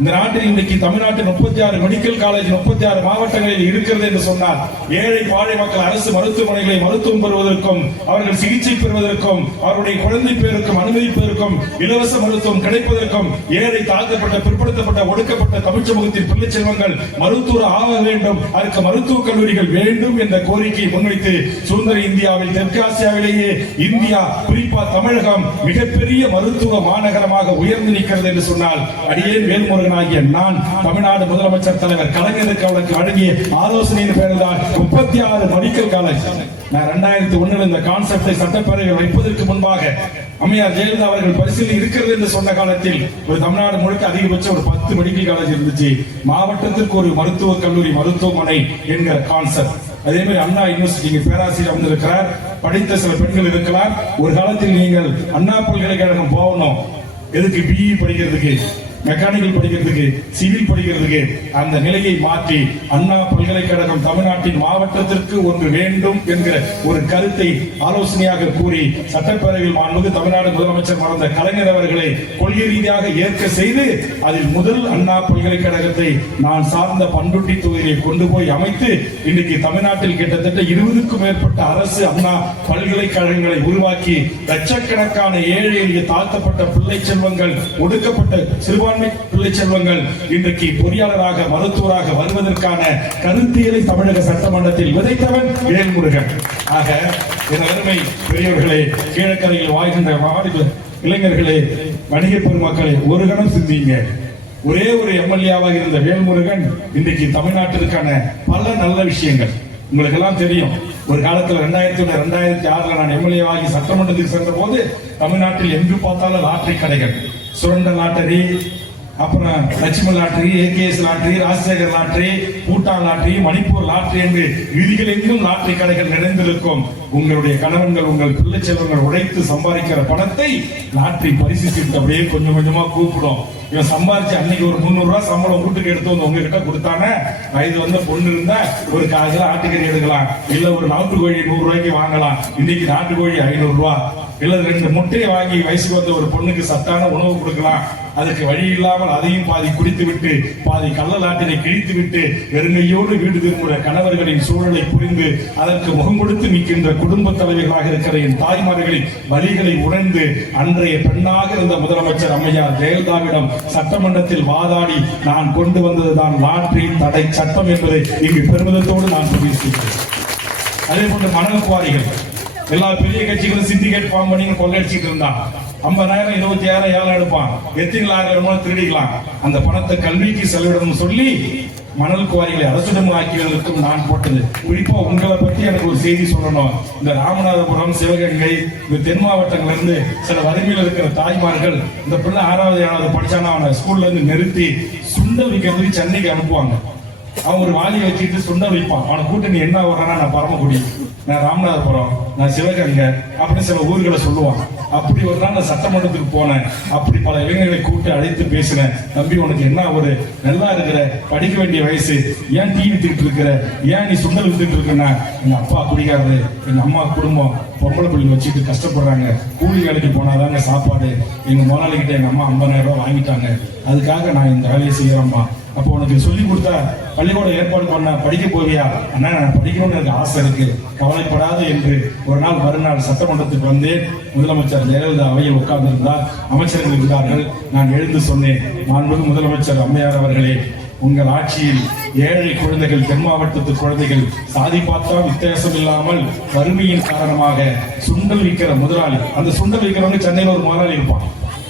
இந்த நாட்டில் இன்றைக்கு தமிழ்நாட்டில் 36 மெடிக்கல் காலேஜ் 36 மாவட்டங்களில் இருக்கிறது என்று சொன்னால் ஏழை பாழை மக்கள் அரசு மருத்துவமனைகளை மருத்துவம் பெறுவதற்கும் அவர்கள் சிகிச்சை பெறுவதற்கும் அவருடைய குழந்தை பேருக்கும் அனுமதி பேருக்கும் இலவச மருத்துவம் கிடைப்பதற்கும் ஏழை தாழ்த்தப்பட்ட பிற்படுத்தப்பட்ட ஒடுக்கப்பட்ட தமிழ் சமூகத்தின் பிள்ளை செல்வங்கள் மருத்துவர் ஆக வேண்டும், அதற்கு மருத்துவக் கல்லூரிகள் வேண்டும் என்ற கோரிக்கையை முன்வைத்து சுதந்திர இந்தியாவில் தெற்காசியாவிலேயே இந்தியா குறிப்பா தமிழகம் மிகப்பெரிய மருத்துவ மாநகரமாக உயர்ந்து நிற்கிறது என்று சொன்னால் அடியேன் வேல்முருகன் ஆகிய நான் தமிழ்நாடு முதலமைச்சர் தலைவர் கலைஞருக்கு அவருக்கு வழங்கிய ஆலோசனையின் பேரில் தான் 36 மெடிக்கல் காலேஜ் நான் 2001 இந்த கான்செப்டை சட்டப்பேரவையில் வைப்பதற்கு முன்பாக அம்மையார் ஜெயலலிதா அவர்கள் பரிசீலனை இருக்கிறது என்று சொன்ன காலத்தில் ஒரு தமிழ்நாடு முழுக்க அதிகபட்சம் ஒரு 10 மெடிக்கல் காலேஜ் இருந்துச்சு. மாவட்டத்திற்கு ஒரு மருத்துவக் கல்லூரி மருத்துவமனை என்கிற கான்செப்ட். அதே மாதிரி அண்ணா யூனிவர்சிட்டி பேராசிரியர் வந்திருக்கிறார், படித்த சில பெண்கள் இருக்கலாம். ஒரு காலத்தில் நீங்கள் அண்ணா பல்கலைக்கழகம் போகணும், எதுக்கு பிஇ படிக்கிறதுக்கு, மெக்கானிக்கல் படிக்கிறதுக்கு, சிவில் படிக்கிறதுக்கு. அந்த நிலையை மாற்றி அண்ணா பல்கலைக்கழகம் தமிழ்நாட்டின் மாவட்டத்திற்கு ஒன்று வேண்டும் என்கிற ஒரு கருத்தை ஆலோசனையாக கூறி சட்டப்பேரவையில் மாண்புமிகு தமிழ்நாடு முதலமைச்சர் மறந்த கலைஞர் அவர்களை கொள்கை ரீதியாக ஏற்க செய்து அதில் முதல் அண்ணா பல்கலைக்கழகத்தை நான் சார்ந்த பண்ருட்டி தொகுதியை கொண்டு போய் அமைத்து இன்றைக்கு தமிழ்நாட்டில் கிட்டத்தட்ட 20க்கும் மேற்பட்ட அரசு அண்ணா பல்கலைக்கழகங்களை உருவாக்கி லட்சக்கணக்கான ஏழை எளிய தாழ்த்தப்பட்ட பிள்ளை செல்வங்கள் ஒடுக்கப்பட்ட சிறுபான்மை பிள்ளை செல்வங்கள் இன்றைக்கு பொறியாளராக மருத்துவராக வருவதற்கான கருத்தியலை தமிழக சட்டமன்றத்தில் விதைத்தவன் வேல்முருகன். ஆக என் அருமை பெரியவர்களே, கீழக்கரையில் வாழ்கின்ற மாநில இளைஞர்களே, வணிக பெருமக்களே, ஒரு கணம் சிந்திங்க. ஒரே ஒரு எம்எல்ஏவாக இருந்த வேல்முருகன் இன்றைக்கு தமிழ்நாட்டிற்கான பல நல்ல விஷயங்கள் உங்களுக்கு எல்லாம் தெரியும். ஒரு காலத்தில் 2006 நான் எம்எல்ஏ ஆகி சட்டமன்றத்துக்கு சென்ற போது தமிழ்நாட்டில் எங்கு பார்த்தாலும் லாட்டரி கடைகள், சுரண்ட லாட்டரி, அப்புறம் Lakshmi lottery, AKS lottery, Rajasekar lottery, Bhutan lottery, Manipur lottery என்று வீதிகள் எங்கும் லாட்டரி கடைகள் நிறைந்திருக்கும். உங்களுடைய கணவன்கள் உங்கள் பிள்ளை செல்வங்கள் உழைத்து சம்பாதிக்கிற பணத்தை லாட்டரி பரிசு சீட்டு அப்படியே கொஞ்சம் கொஞ்சமா கூப்பிடும். இவன் சம்பாதிச்சு அன்னைக்கு ஒரு 300 ரூபாய் சம்பளம் வீட்டுக்கு எடுத்து வந்து உங்ககிட்ட கொடுத்தானே, வயது வந்த பொண்ணு இருந்தா ஒரு 1/4 கிலோ ஆட்டுக்கறி எடுக்கலாம், இல்ல ஒரு நாட்டுக்கோழி 100 ரூபாய்க்கு வாங்கலாம். இன்னைக்கு நாட்டுக்கோழி 500 ரூபாய், இல்ல 2 முட்டையை வாங்கி வயசுக்கு வந்த ஒரு பொண்ணுக்கு சத்தான உணவு கொடுக்கலாம். அதுக்கு வழி இல்லாமல் அதையும் பாதி குடித்து விட்டு பாதி கள்ளலாட்டினை கிழித்து விட்டு வெறுங்கையோடு வீடு திரும்புகிற கணவர்களின் சூழலை புரிந்து அதற்கு முகம் கொடுத்து நிற்கின்ற குடும்ப தலைவர்களாக இருக்கிற என் தாய்மார்களின் வழிகளை உணர்ந்து அன்றைய பெண்ணாக இருந்த முதலமைச்சர் அம்மையார் ஜெயலலிதாவிடம் சட்டமன்றத்தில் வாதாடி நான் கொண்டு வந்ததுதான் லாட்டரி தடை சட்டம் என்பதை இங்கு பெருமிதத்தோடு நான் பதிவு செய்கிறேன். அதே போன்று மணல் குவாரிகள் எல்லா பெரிய கட்சிகளும் சிண்டிகேட் ஃபார்ம் பண்ணி கொள்ளையடிச்சிட்டு இருந்தான். 50,000 26,000 ஏழை எடுப்பான், எத்தனை லாரிகள் திருடிக்கலாம். அந்த பணத்தை கல்விக்கு செலவிடணும் சொல்லி மணல் குவாரிகளை அரசிடம் ஆக்கியதற்கும் நான் போட்டது. குறிப்பா உங்களை பத்தி எனக்கு ஒரு செய்தி சொல்லணும். இந்த ராமநாதபுரம், சிவகங்கை, இந்த தென் மாவட்டங்கள்ல இருந்து சில வறுமையில் இருக்கிற தாய்மார்கள் இந்த பிள்ளை 6வது 7வது படிச்சானா அவனை ஸ்கூல்ல இருந்து நிறுத்தி சுண்டல் விற்கிறதுக்கு சென்னைக்கு அனுப்புவாங்க. அவன் ஒரு வாலியை வச்சுட்டு சுண்டல் வைப்பான். அவனை கூட்டு நீ என்ன வர்றானா, நான் பரமக்குடி, நான் ராமநாதபுரம், நான் சிவகங்கை அப்படின்னு சில ஊர்களை சொல்லுவான். அப்படி ஒரு நாள் நான் சட்டமன்றத்துக்கு போனேன். அப்படி பல இளைஞர்களை கூட்டி அழைத்து பேசினேன். தம்பி, உனக்கு என்ன ஒரு நல்லா இருக்கிற, படிக்க வேண்டிய வயசு, ஏன் டீ வித்துக்கிட்டு இருக்கிற, ஏன் நீ சுண்டல் வித்துட்டு இருக்கா? எங்க அப்பா குடிக்காரு, எங்க அம்மா குடும்பம் பொம்பளை பிள்ளை வச்சுட்டு கஷ்டப்படுறாங்க, கூலி வேலைக்கு போனாதாங்க சாப்பாடு. எங்க முதலாளிகிட்ட எங்க அம்மா 50,000 ரூபாய் வாங்கிட்டாங்க, அதுக்காக நான் இந்த வேலையை செய்யறேம்மா. அப்போ உனக்கு சொல்லி கொடுத்தா பள்ளிக்கூடம் ஏற்பாடு பண்ண படிக்க போவியா? அண்ணா, நான் படிக்கணும்னு எனக்கு ஆசை இருக்கு, கவலைப்படாது என்று ஒரு நாள் மறுநாள் சட்டமன்றத்துக்கு வந்தேன். முதலமைச்சர் ஜெயலலிதா அவையில் உட்கார்ந்திருந்தார், அமைச்சர்கள் இருந்தார்கள். நான் எழுந்து சொன்னேன், மாண்புமிகு முதலமைச்சர் அம்மையார் அவர்களே, உங்கள் ஆட்சியில் ஏழை குழந்தைகள், தென் மாவட்டத்து குழந்தைகள் சாதி பார்த்தா வித்தியாசம் இல்லாமல் வறுமையின் காரணமாக சுண்டல் விற்கிற முதலாளி, அந்த சுண்டல் விற்கிறவங்க சென்னையில் ஒரு முதலாளி இருப்பான்.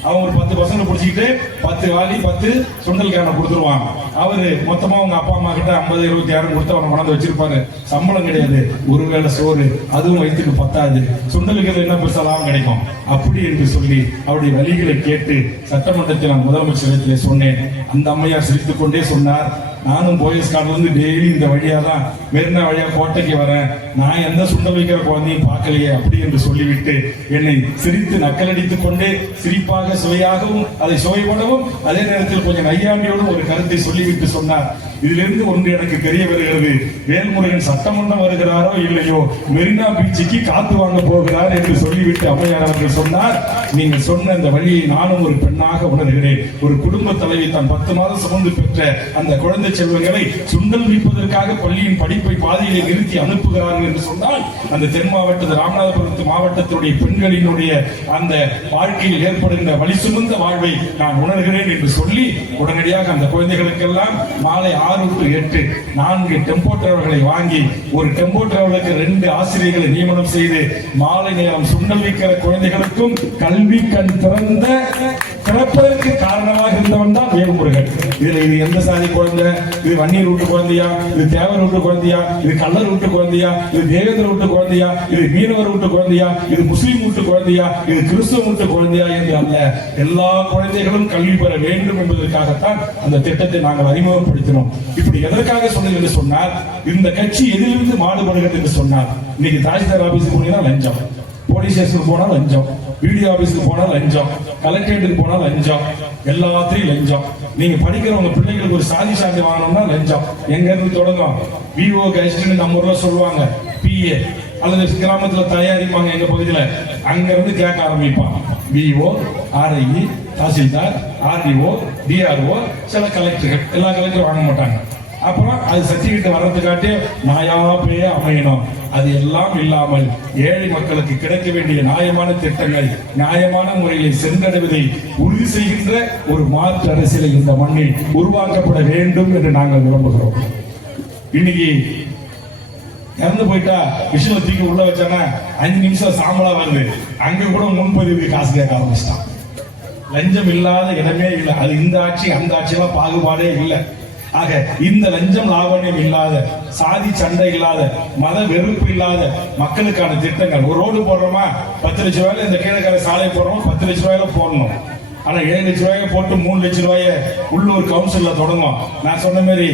அவன் ஒரு 10 பசங்களை பிடிச்சிக்கிட்டு 10 வாலி 10 சுண்டல்காரனை கொடுத்துருவான். அவரு மொத்தமா அவங்க அப்பா அம்மா கிட்ட 50, 26 கொடுத்து அவனை மணந்து வச்சிருப்பாரு. சம்பளம் கிடையாது, ஒருவேளை சோறு, அதுவும் வயிற்றுக்கு பத்தாது. சுண்டலுக்கு என்ன பெருசா லாபம் கிடைக்கும்? அப்படி என்று சொல்லி அவருடைய வழிகளை கேட்டு சட்டமன்றத்தில் நான் முதலமைச்சரிடத்திலே சொன்னேன். அந்த அம்மையார் சிரித்துக் கொண்டே சொன்னார், நானும் போயஸ் கார்டுல இருந்து டெய்லி இந்த வழியா தான் மெரினா வழியா கோட்டைக்கு வரேன், நான் எந்த சுண்டல் வைக்கிற குழந்தையும் பார்க்கலையே அப்படி என்று சொல்லிவிட்டு என்னை சிரித்து நக்கலடித்துக் கொண்டே சிரிப்பாக சுவையாகவும் அதை சுவைப்படவும் அதே நேரத்தில் கொஞ்சம் நையாண்டியோடும் ஒரு கருத்தை சொல்லிவிட்டு சொன்னார். இதிலிருந்து ஒன்று எனக்கு தெரிய வருகிறது, வேல்முருகன் சட்டமன்றம் வருகிறாரோ இல்லையோ மெரினா பீச்சுக்கு காத்து வாங்க போகிறார் என்று சொல்லிவிட்டு அம்மையார் அவர்கள் சொன்னார். நீங்கள் சொன்ன இந்த வழியை நானும் ஒரு பெண்ணாக உணர்கிறேன். ஒரு குடும்ப தலைவி தான் 10 மாதம் சுமந்து பெற்ற அந்த குழந்தை செல்வங்களை சுண்டல் விற்பதற்காக பள்ளியின் படிப்பை பாதையிலே நிறுத்தி அனுப்புகிறார்கள் என்று சொன்னால் அந்த தென் மாவட்டத்தில் ராமநாதபுரத்து மாவட்டத்தினுடைய பெண்களினுடைய அந்த வாழ்க்கையில் ஏற்படுகின்ற வலி சுமந்த வாழ்வை நான் உணர்கிறேன் என்று சொல்லி உடனடியாக அந்த குழந்தைகளுக்கெல்லாம் மாலை 6 to 8 4 டெம்போ டிரைவர்களை வாங்கி ஒரு டெம்போ டிரைவர்களுக்கு 2 ஆசிரியர்களை நியமனம் செய்து மாலை நேரம் சுண்டல் விற்கிற குழந்தைகளுக்கும் கல்வி கண் திறந்த பிறப்பதற்கு காரணமாக இருந்தவன் தான் வேல்முருகன். இதுல இது எந்த சாதி குழந்தை, இது வன்னியர் வீட்டு குழந்தையா, இது தேவர் வீட்டு குழந்தையா, இது கள்ளர் வீட்டு குழந்தையா, இது தேவேந்திர வீட்டு குழந்தையா, இது மீனவர் வீட்டு குழந்தையா, இது முஸ்லீம் வீட்டு குழந்தையா, இது கிறிஸ்துவ வீட்டு குழந்தையா என்று அல்ல, எல்லா குழந்தைகளும் கல்வி பெற வேண்டும் என்பதற்காகத்தான் அந்த திட்டத்தை நாங்கள் அறிமுகப்படுத்தினோம். இப்படி எதற்காக சொன்னது என்று சொன்னார், இந்த கட்சி எதிலிருந்து மாறுபடுகிறது என்று சொன்னார். இன்னைக்கு தாசில்தார் ஆபீஸுக்கு போனீங்கன்னா லஞ்சம், போலீஸ் ஸ்டேஷனுக்கு போனா லஞ்சம், பிடிஓ ஆபீஸ்க்கு போனா லஞ்சம், கலெக்டரேட்டுக்கு போனா லஞ்சம், எல்லாத்தையும் லஞ்சம். நீங்க படிக்கிறவங்க பிள்ளைகளுக்கு ஒரு சாதி சான்றிதழ் வாங்கணும்னா லஞ்சம். எங்க இருந்து தொடங்கும்? விஓ கெஸ்ட் நம்ம ஊர்ல சொல்லுவாங்க, பிஏ அல்லது கிராமத்துல தயாரிப்பாங்க எங்க பகுதியில, அங்க இருந்து கேட்க ஆரம்பிப்பான். VO, RIE, tahsildar, RDO, DRO, சில கலெக்டர்கள், எல்லா கலெக்டரும் வாங்க மாட்டாங்க. அப்புறம் அது சர்டிபிகேட் வர்றதுக்காட்டி நாயா பேய அமையணும். அது எல்லாம் இல்லாமல் ஏழை மக்களுக்கு கிடைக்க வேண்டிய நியாயமான திட்டங்கள் நியாயமான முறையில் சென்றடைவதை உறுதி செய்கின்ற ஒரு மாற்று அரசியலை இந்த மண்ணில் உருவாக்கப்பட வேண்டும் என்று நாங்கள் விரும்புகிறோம். இன்னைக்கு இறந்து போயிட்டா விஷயம் தூக்கி உள்ள வச்சானா 5 நிமிஷம் சாம்பலா வருது, அங்க கூட முன்பதிவுக்கு காசு கேட்க ஆரம்பிச்சிட்டான். லஞ்சம் இல்லாத இடமே இல்லை. அது இந்த ஆட்சி அந்த ஆட்சியெல்லாம் பாகுபாடே இல்லை. ஆக இந்த லஞ்சம் லாவண்யம் இல்லாத, சாதி சண்டை இல்லாத, மத வெறுப்பு இல்லாத மக்களுக்கான திட்டங்கள். ஒரு ரோடு போடுறோமா 10 லட்சம் ரூபாயில இந்த கீழக்கரை சாலை போடுறோம், 10 லட்சம் ரூபாயில போடணும். ஆனா 7 லட்சம் ரூபாயை போட்டு 3 லட்சம் ரூபாய உள்ளூர் கவுன்சில்ல தொடங்கும். நான் சொன்ன மாதிரி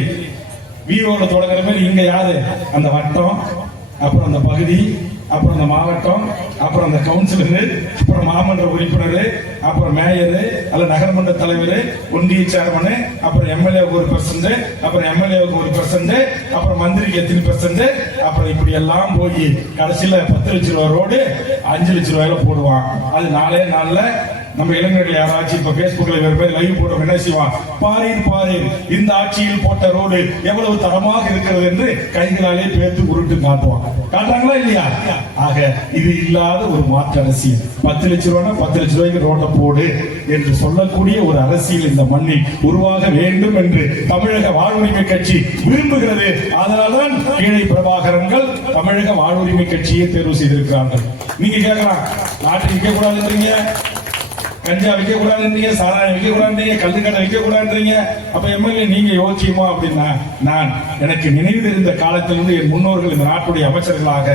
விஓல தொடங்குற மாதிரி இங்க யாரு? அந்த வட்டம், அப்புறம் அந்த பகுதி, அப்புறம் அந்த மாவட்டம், அப்புறம் அந்த கவுன்சிலர், அப்புறம் மாமன்ற உறுப்பினர், அப்புறம் மேயர் அல்ல நகர்மன்ற தலைவர், ஒன்றிய சேர்மன், அப்புறம் எம்எல்ஏவுக்கு 1%, அப்புறம் எம்எல்ஏவுக்கு 1%, அப்புறம் மந்திரிக்கு எத்தனை %, அப்புறம் இப்படி எல்லாம் போய் கடைசியில 10 லட்சம் ரூபாய் ரோடு 5 லட்சம் ரூபாயில போடுவான். அது 4 நாள்ல நம்ம இளைஞர்கள் யாராச்சும் இப்ப பேஸ்புக்ல வேற பேர் லைவ் போடுறோம், என்ன செய்வான்? பாரீர் பாரீர் இந்த ஆட்சியில் போட்ட ரோடு எவ்வளவு தரமாக இருக்கிறது என்று கைகளாலே பேத்து உருட்டு காட்டுவான். காட்டுறாங்களா இல்லையா? ஆக இது இல்லாத ஒரு மாற்று அரசியல். 10 லட்சம் ரூபாய் 10 லட்சம் ரூபாய்க்கு ரோட்டை போடு என்று சொல்லக்கூடிய ஒரு அரசியல் இந்த மண்ணில் உருவாக வேண்டும் என்று தமிழக வாழ்வுரிமை கட்சி விரும்புகிறது. அதனால்தான் கீழை பிரபாகரன்கள் தமிழக வாழ்வுரிமை கட்சியை தேர்வு செய்திருக்கிறார்கள். நீங்க கேட்கலாம், நாட்டை விற்க கூடாதுன்றீங்க, கஞ்சா விற்க கூடாதுன்றீங்க, சாராயம் விற்க கூடாதுன்றீங்க, கல்லுக்கடை விற்க கூடாதுன்றீங்க, அப்ப எம்எல்ஏ நீங்க யோசிச்சுமா அப்படின்னா, நான் எனக்கு நினைவு தெரிந்த காலத்திலிருந்து என் முன்னோர்கள் இந்த நாட்டுடைய அமைச்சர்களாக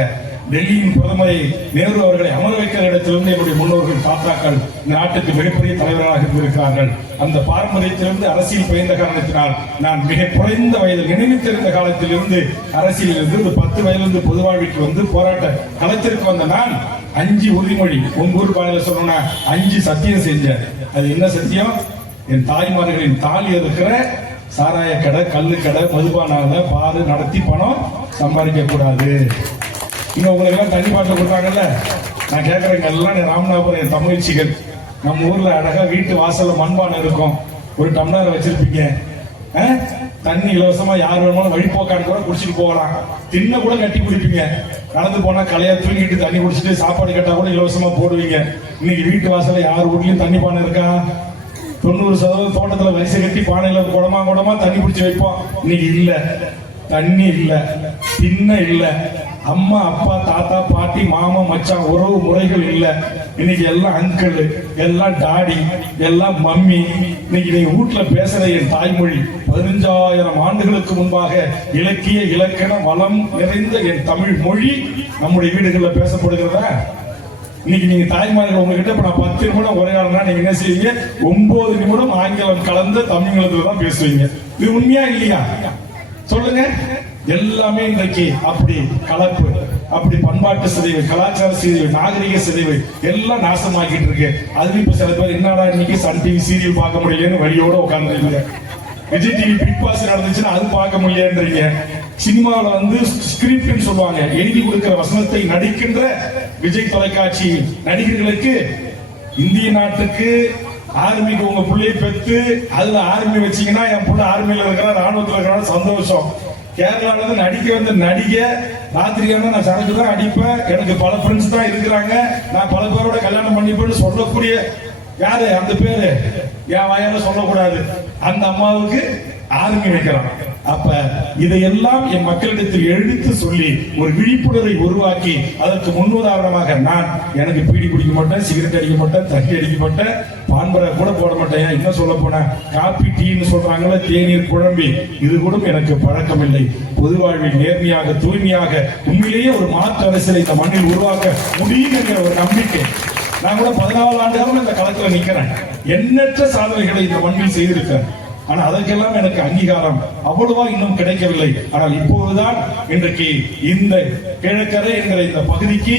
டெல்லியின் பிரதமரை நேரு அவர்களை அமர வைக்கிற இடத்திலிருந்து என்னுடைய முன்னோர்கள் தாத்தாக்கள் நாட்டுக்கு மிகப்பெரிய தலைவர்களாக இருந்திருக்கிறார்கள். அந்த பாரம்பரியத்திலிருந்து அரசியல் பயின்ற காரணத்தினால் நான் மிக குறைந்த வயதில் நினைவு தெரிந்த காலத்திலிருந்து அரசியலில் இருந்து 10 வயதிலிருந்து பொது வாழ்விற்கு வந்து போராட்ட களத்திற்கு வந்த நான் 5 உறுதிமொழி உங்க ஊர் பாதையில சொன்னா 5 சத்தியம் செஞ்சேன். அது என்ன சத்தியம்? என் தாய்மார்களின் தாலி இருக்கிற சாராய கடை, கல்லு கடை, மதுபானால பாரு நடத்தி பணம் சம்பாதிக்க கூடாது. இன்னும் உங்களுக்கு எல்லாம் தண்ணி பாட்டில் கொடுத்தாங்கல்ல, நான் கேட்கறேங்க எல்லாம் ராமநாதபுரம் என் தமிழ்ச்சிகள், நம்ம ஊர்ல அழகா வீட்டு வாசல்ல மண்பானை இருக்கும், ஒரு டம்ளர் வச்சிருப்பீங்க, தண்ணி இலவசமா யார் வேணுமாலும் வழிபோக்காடு கூட குடிச்சிட்டு போகலாம், தின்ன கூட கட்டி குடிப்பீங்க, நடந்து போனா கலையா தூங்கிட்டு தண்ணி குடிச்சிட்டு சாப்பாடு கேட்டா கூட இலவசமா போடுவீங்க. இன்னைக்கு வீட்டு வாசல்ல யார் வீட்லயும் தண்ணி பானை இருக்கா? 90% தோட்டத்துல வரிசை கட்டி பானையில குடமா தண்ணி குடிச்சு வைப்போம். இன்னைக்கு இல்ல, தண்ணி இல்ல, தின்ன இல்ல, அம்மா அப்பா தாத்தா பாட்டி மாமா மச்சான் உறவு முறைகள் இல்ல. இன்னைக்கு எல்லாம் அங்கிள், எல்லாம் டாடி, எல்லாம் மம்மி. இன்னைக்கு நீங்க வீட்டுல பேசுற என் தாய்மொழி 15,000 ஆண்டுகளுக்கு முன்பாக இலக்கிய இலக்கண வளம் நிறைந்த என் தமிழ் மொழி நம்முடைய வீடுகளில் பேசப்படுகிறதா? இன்னைக்கு நீங்க தாய்மார்கள் உங்ககிட்ட இப்ப நான் 10 நிமிடம் உரையாடலாம், நீங்க என்ன செய்வீங்க? 9 நிமிடம் ஆங்கிலம் கலந்த தமிழத்துல தான் பேசுவீங்க. இது உண்மையா இல்லையா? சொல்லுங்க. எல்லாமே இன்றைக்கு அப்படி கலப்பு, அப்படி பண்பாட்டு சிதைவு, கலாச்சார சிதைவு, நாகரிக சிதைவு எல்லாம் நாசமாக்கிட்டு இருக்கு. அதுல இப்ப சில பேர் என்னடா இன்னைக்கு சன் டிவி சீரியல் பார்க்க முடியலன்னு வழியோட உட்கார்ந்துருக்கீங்க. விஜய் டிவி பிக் பாஸ் நடந்துச்சுன்னா அது பார்க்க முடியலன்றீங்க. சினிமாவில் வந்து ஸ்கிரிப்ட்னு சொல்லுவாங்க, எழுதி கொடுக்கிற வசனத்தை நடிக்கின்ற விஜய் தொலைக்காட்சி நடிகர்களுக்கு இந்திய நாட்டுக்கு ஆர்மிக்கு உங்க பிள்ளையை பெற்று அதுல ஆர்மி வச்சீங்கன்னா என் பிள்ளை ஆர்மியில இருக்கிற ராணுவத்தில் இருக்கிற சந்தோஷம். கேரளால இருந்து நடிக்க வந்த நடிகை ராத்திரியான நான் சரக்கு தான் அடிப்பேன், எனக்கு பல ஃப்ரெண்ட்ஸ் தான் இருக்கிறாங்க, நான் பல பேரோட கல்யாணம் பண்ணிப்பேன்னு சொல்லக்கூடிய யாரு அந்த பேரு என் வாயால சொல்லக்கூடாது. அந்த அம்மாவுக்கு ஆர்மி வைக்கிறான். அப்ப இதையெல்லாம் என் மக்களிடத்தில் எடுத்து சொல்லி ஒரு விழிப்புணர்வை உருவாக்கி அதற்கு முன்னுதாரணமாக நான் எனக்கு பீடி குடிக்க மாட்டேன், சிகரெட் அடிக்க மாட்டேன், தண்ணி அடிக்க மாட்டேன், பான்பரை கூட போட மாட்டேன். என்ன சொல்ல போன காப்பி டீன்னு சொல்றாங்களே, தேநீர் குழம்பி, இது கூட எனக்கு பழக்கம் இல்லை. பொது வாழ்வில் நேர்மையாக தூய்மையாக உண்மையிலேயே ஒரு மாற்று அரசியலை இந்த மண்ணில் உருவாக்க முடியும் என்கிற ஒரு நம்பிக்கை. நான் கூட 14 ஆண்டுகளும் இந்த களத்துல நிக்கிறேன். எண்ணற்ற சாதனைகளை இந்த மண்ணில் செய்திருக்கிறேன். ஆனா அதற்கெல்லாம் எனக்கு அங்கீகாரம் அவ்வளவா இன்னும் கிடைக்கவில்லை. ஆனால் இப்போதுதான் இன்றைக்கு இந்த கிழக்கரை என்கிற இந்த பகுதிக்கு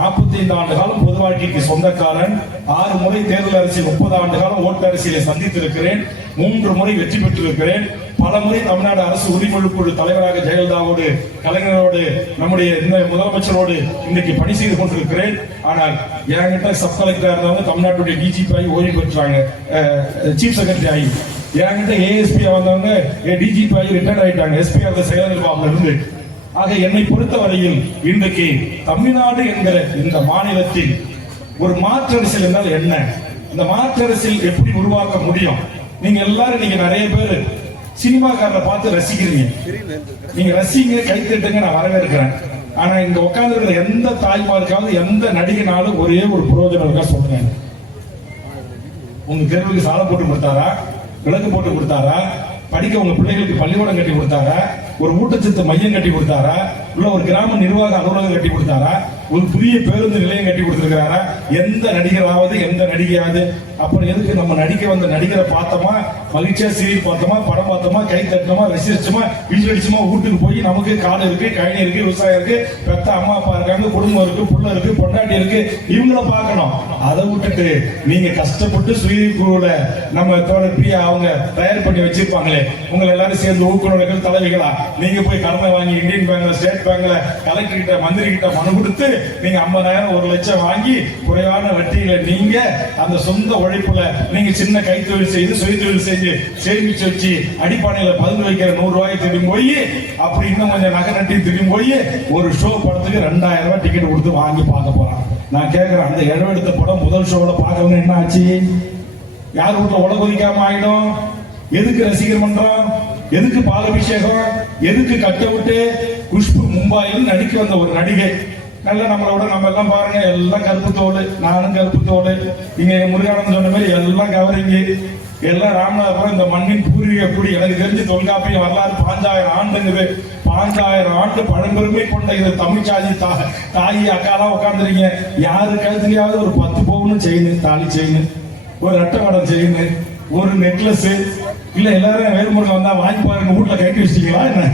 45 ஆண்டு காலம் பொது வாழ்க்கைக்கு சொந்தக்காரன், 6 முறை தேர்தல் அரசியல், 30 ஆண்டு காலம் ஓட்டு அரசியலை சந்தித்திருக்கிறேன், 3 முறை வெற்றி பெற்றிருக்கிறேன், பல முறை தமிழ்நாடு அரசு உரிமைக்குழு குழு தலைவராக ஜெயலலிதாவோடு, கலைஞரோடு, நம்முடைய இந்த முதலமைச்சரோடு இன்னைக்கு பணி செய்து கொண்டிருக்கிறேன். ஆனால் என்கிட்ட சப் கலெக்டரா இருந்தவங்க தமிழ்நாட்டுடைய டிஜிபி ஆகி ஓய்வு பெற்றாங்க, சீஃப் செக்ரட்டரி ஆகி. என்கிட்ட ஏஎஸ்பி வந்தவங்க டிஜிபி ஆகி ரிட்டையர்ட் ஆயிட்டாங்க, எஸ்பி ஆக செயலர் இருந்து. ஆக என்னை பொறுத்தவரையில் இன்றைக்கு தமிழ்நாடு என்கிற இந்த மாநிலத்தில் ஒரு மாற்று அரசியல் என்றால் என்ன, இந்த மாற்று அரசியல் எப்படி உருவாக்க முடியும்? நீங்க எல்லாரும் நீங்க நிறைய பேர் சினிமாக்காரரை பார்த்து ரசிக்கிறீங்க, நீங்க ரசிங்க, கை தட்டுங்க, நான் வரவேற்கிறேன். ஆனா இங்க உட்கார்ந்து இருக்கிற எந்த தாய்மாருக்காவது எந்த நடிகனாலும் ஒரே ஒரு பிரயோஜனம் இருக்கா சொல்லுங்க. உங்க தெருவுக்கு சாலை போட்டு கொடுத்தாரா, விளக்கு போட்டு கொடுத்தாரா, படிக்க உங்க பிள்ளைகளுக்கு பள்ளிக்கூடம் கட்டி கொடுத்தாரா, ஒரு ஊட்டச்சத்து மையம் கட்டி கொடுத்தாரா, உள்ள ஒரு கிராம நிர்வாக அலுவலகம் கட்டி கொடுத்தாரா, ஒரு புதிய பேருந்து நிலையம் கட்டி கொடுத்திருக்கிறாரா? எந்த நடிகராவது எந்த நடிகையாவது? அப்புறம் எதுக்கு நம்ம நடிக்க வந்த நடிகரை பார்த்தோமா, மகிழ்ச்சியா சீரியல் பார்த்தோமா, படம் பார்த்தோமா, கை தட்டணுமா, ரசிச்சோமா, வீட்டு அடிச்சுமா, வீட்டுக்கு போய் நமக்கு காடு இருக்கு, கழனி இருக்கு, விவசாயம் இருக்கு, பெத்த அம்மா அப்பா இருக்காங்க, குடும்பம் இருக்கு, புள்ள இருக்கு, பொண்டாட்டி இருக்கு, இவங்கள பார்க்கணும். அதை விட்டுட்டு நீங்க கஷ்டப்பட்டு சுயக்குழுல நம்ம தோழர் பிரியா அவங்க தயார் பண்ணி வச்சிருப்பாங்களே, உங்களை எல்லாரும் சேர்ந்து ஊக்குநர்கள் தலைவிகளா நீங்க போய் கடனை வாங்கி இந்தியன் பேங்க்ல, ஸ்டேட் பேங்க்ல, கலெக்டர் கிட்ட, மந்திரி கிட்ட மனு கொடுத்து நீங்க 50,000 1 லட்சம் வாங்கி குறைவான வட்டியில நீங்க அந்த சொந்த உழைப்புல நீங்க சின்ன கைத்தொழில் செய்து சுயதொழில் செஞ்சு சேமிச்சு வச்சு அடிப்பானையில பதுங்க வைக்கிற 100 ரூபாய் திரும்பி போய் அப்படி இன்னும் கொஞ்சம் நகை நட்டி திரும்பி போய் ஒரு ஷோ படத்துக்கு 2,000 ரூபாய் டிக்கெட் கொடுத்து வாங்கி பார்க்க போறான். நான் கேட்கிறேன், அந்த எடுத்த படம் முதல் ஷோல பார்க்கணும் என்ன ஆச்சு? யார் வீட்டுல உலக ஒதுக்காம ஆயிடும்? எதுக்கு ரசிகர் மன்றம், எதுக்கு பாலாபிஷேகம், எதுக்கு கட்ட விட்டு? குஷ்பு மும்பாயில் நடிக்க வந்த ஒரு நடிகை, நல்ல நம்மளோட நம்ம எல்லாம் பாருங்க, எல்லாம் கருப்பு தோடு, நானும் கருப்பு தோடு, இங்க முருகானந்தம் சொன்ன மாதிரி எல்லாம் கவரிங்க, எல்லாம் ராமநாதபுரம் இந்த மண்ணின் பூர்வீக குடி. எனக்கு தெரிஞ்சு தொல்காப்பியம் வரலாறு 5000 ஆண்டுங்குது. 5000 ஆண்டு பழம்பெருமை கொண்ட இது தமிழ்ச்சாதி தாயி அக்காலாம் உட்காந்துருங்க. யாரு கழுத்துலயாவது ஒரு 10 பவுன் செயின், தாலி செயின், ஒரு ரெட்டை வடம் செயின், ஒரு நெக்லஸ் இல்ல எல்லாரும் வேறுமுறையில் வந்தா வாங்கி பாருங்க, வீட்டுல கட்டி வச்சிட்டீங்களா என்ன?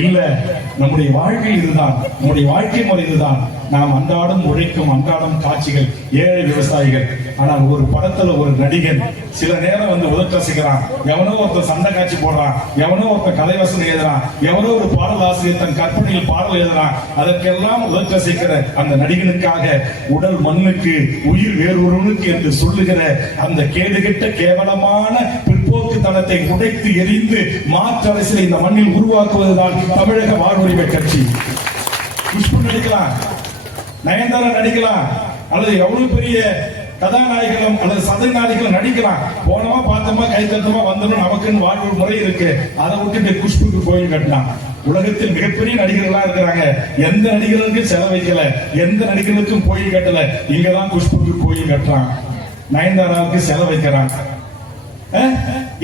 இல்ல, நம்முடைய வாழ்க்கை இதுதான், நம்முடைய வாழ்க்கை முறை இதுதான். நாம் அன்றாடம் உழைக்கும் அன்றாடம் காட்சிகள், ஏழை விவசாயிகள். ஆனால் ஒரு படத்துல ஒரு நடிகன் சில நேரம் வந்து உதட்டசிக்கிறான், எவனோ ஒருத்தர் சண்டை காட்சி போடுறான், எவனோ ஒருத்தர் கதைவசனம் எழுதுறான், எவனோ ஒரு பாடல் ஆசிரியர் தன் கற்பனையில் பாடல் எழுதுறான், அதற்கெல்லாம் உதட்டசிக்கிற அந்த நடிகனுக்காக உடல் மண்ணுக்கு உயிர் வேறொருவனுக்கு என்று சொல்லுகிற அந்த கேடுகெட்ட கேவலமான பிற்போக்குத்தனத்தை உடைத்து எரிந்து மாற்று அரசியலை இந்த மண்ணில் உருவாக்குவதுதான் தமிழக வாழ்வுரிமை கட்சி. குஷ்பு நடிக்கலாம், நயன்தாரா நடிக்கலாம், அல்லது எவ்வளவு பெரிய கதாநாயகர்களும் அல்லது சதைநாயகர்களும் நடிக்கலாம். போனோமா பார்த்தோமா கை தட்டமா வந்தோம், நமக்குன்னு வாழ்வு முறை இருக்கு. அதை விட்டுட்டு குஷ்புக்கு கோயில் கட்டினான். உலகத்தில் மிகப்பெரிய நடிகர்களா இருக்கிறாங்க, எந்த நடிகர்களுக்கும் செலவைக்கல, எந்த நடிகர்களுக்கும் கோயில் கட்டல. இங்கதான் குஷ்புக்கு கோயில் கட்டுறான், நயன்தாராவுக்கு செலவைக்கிறான்.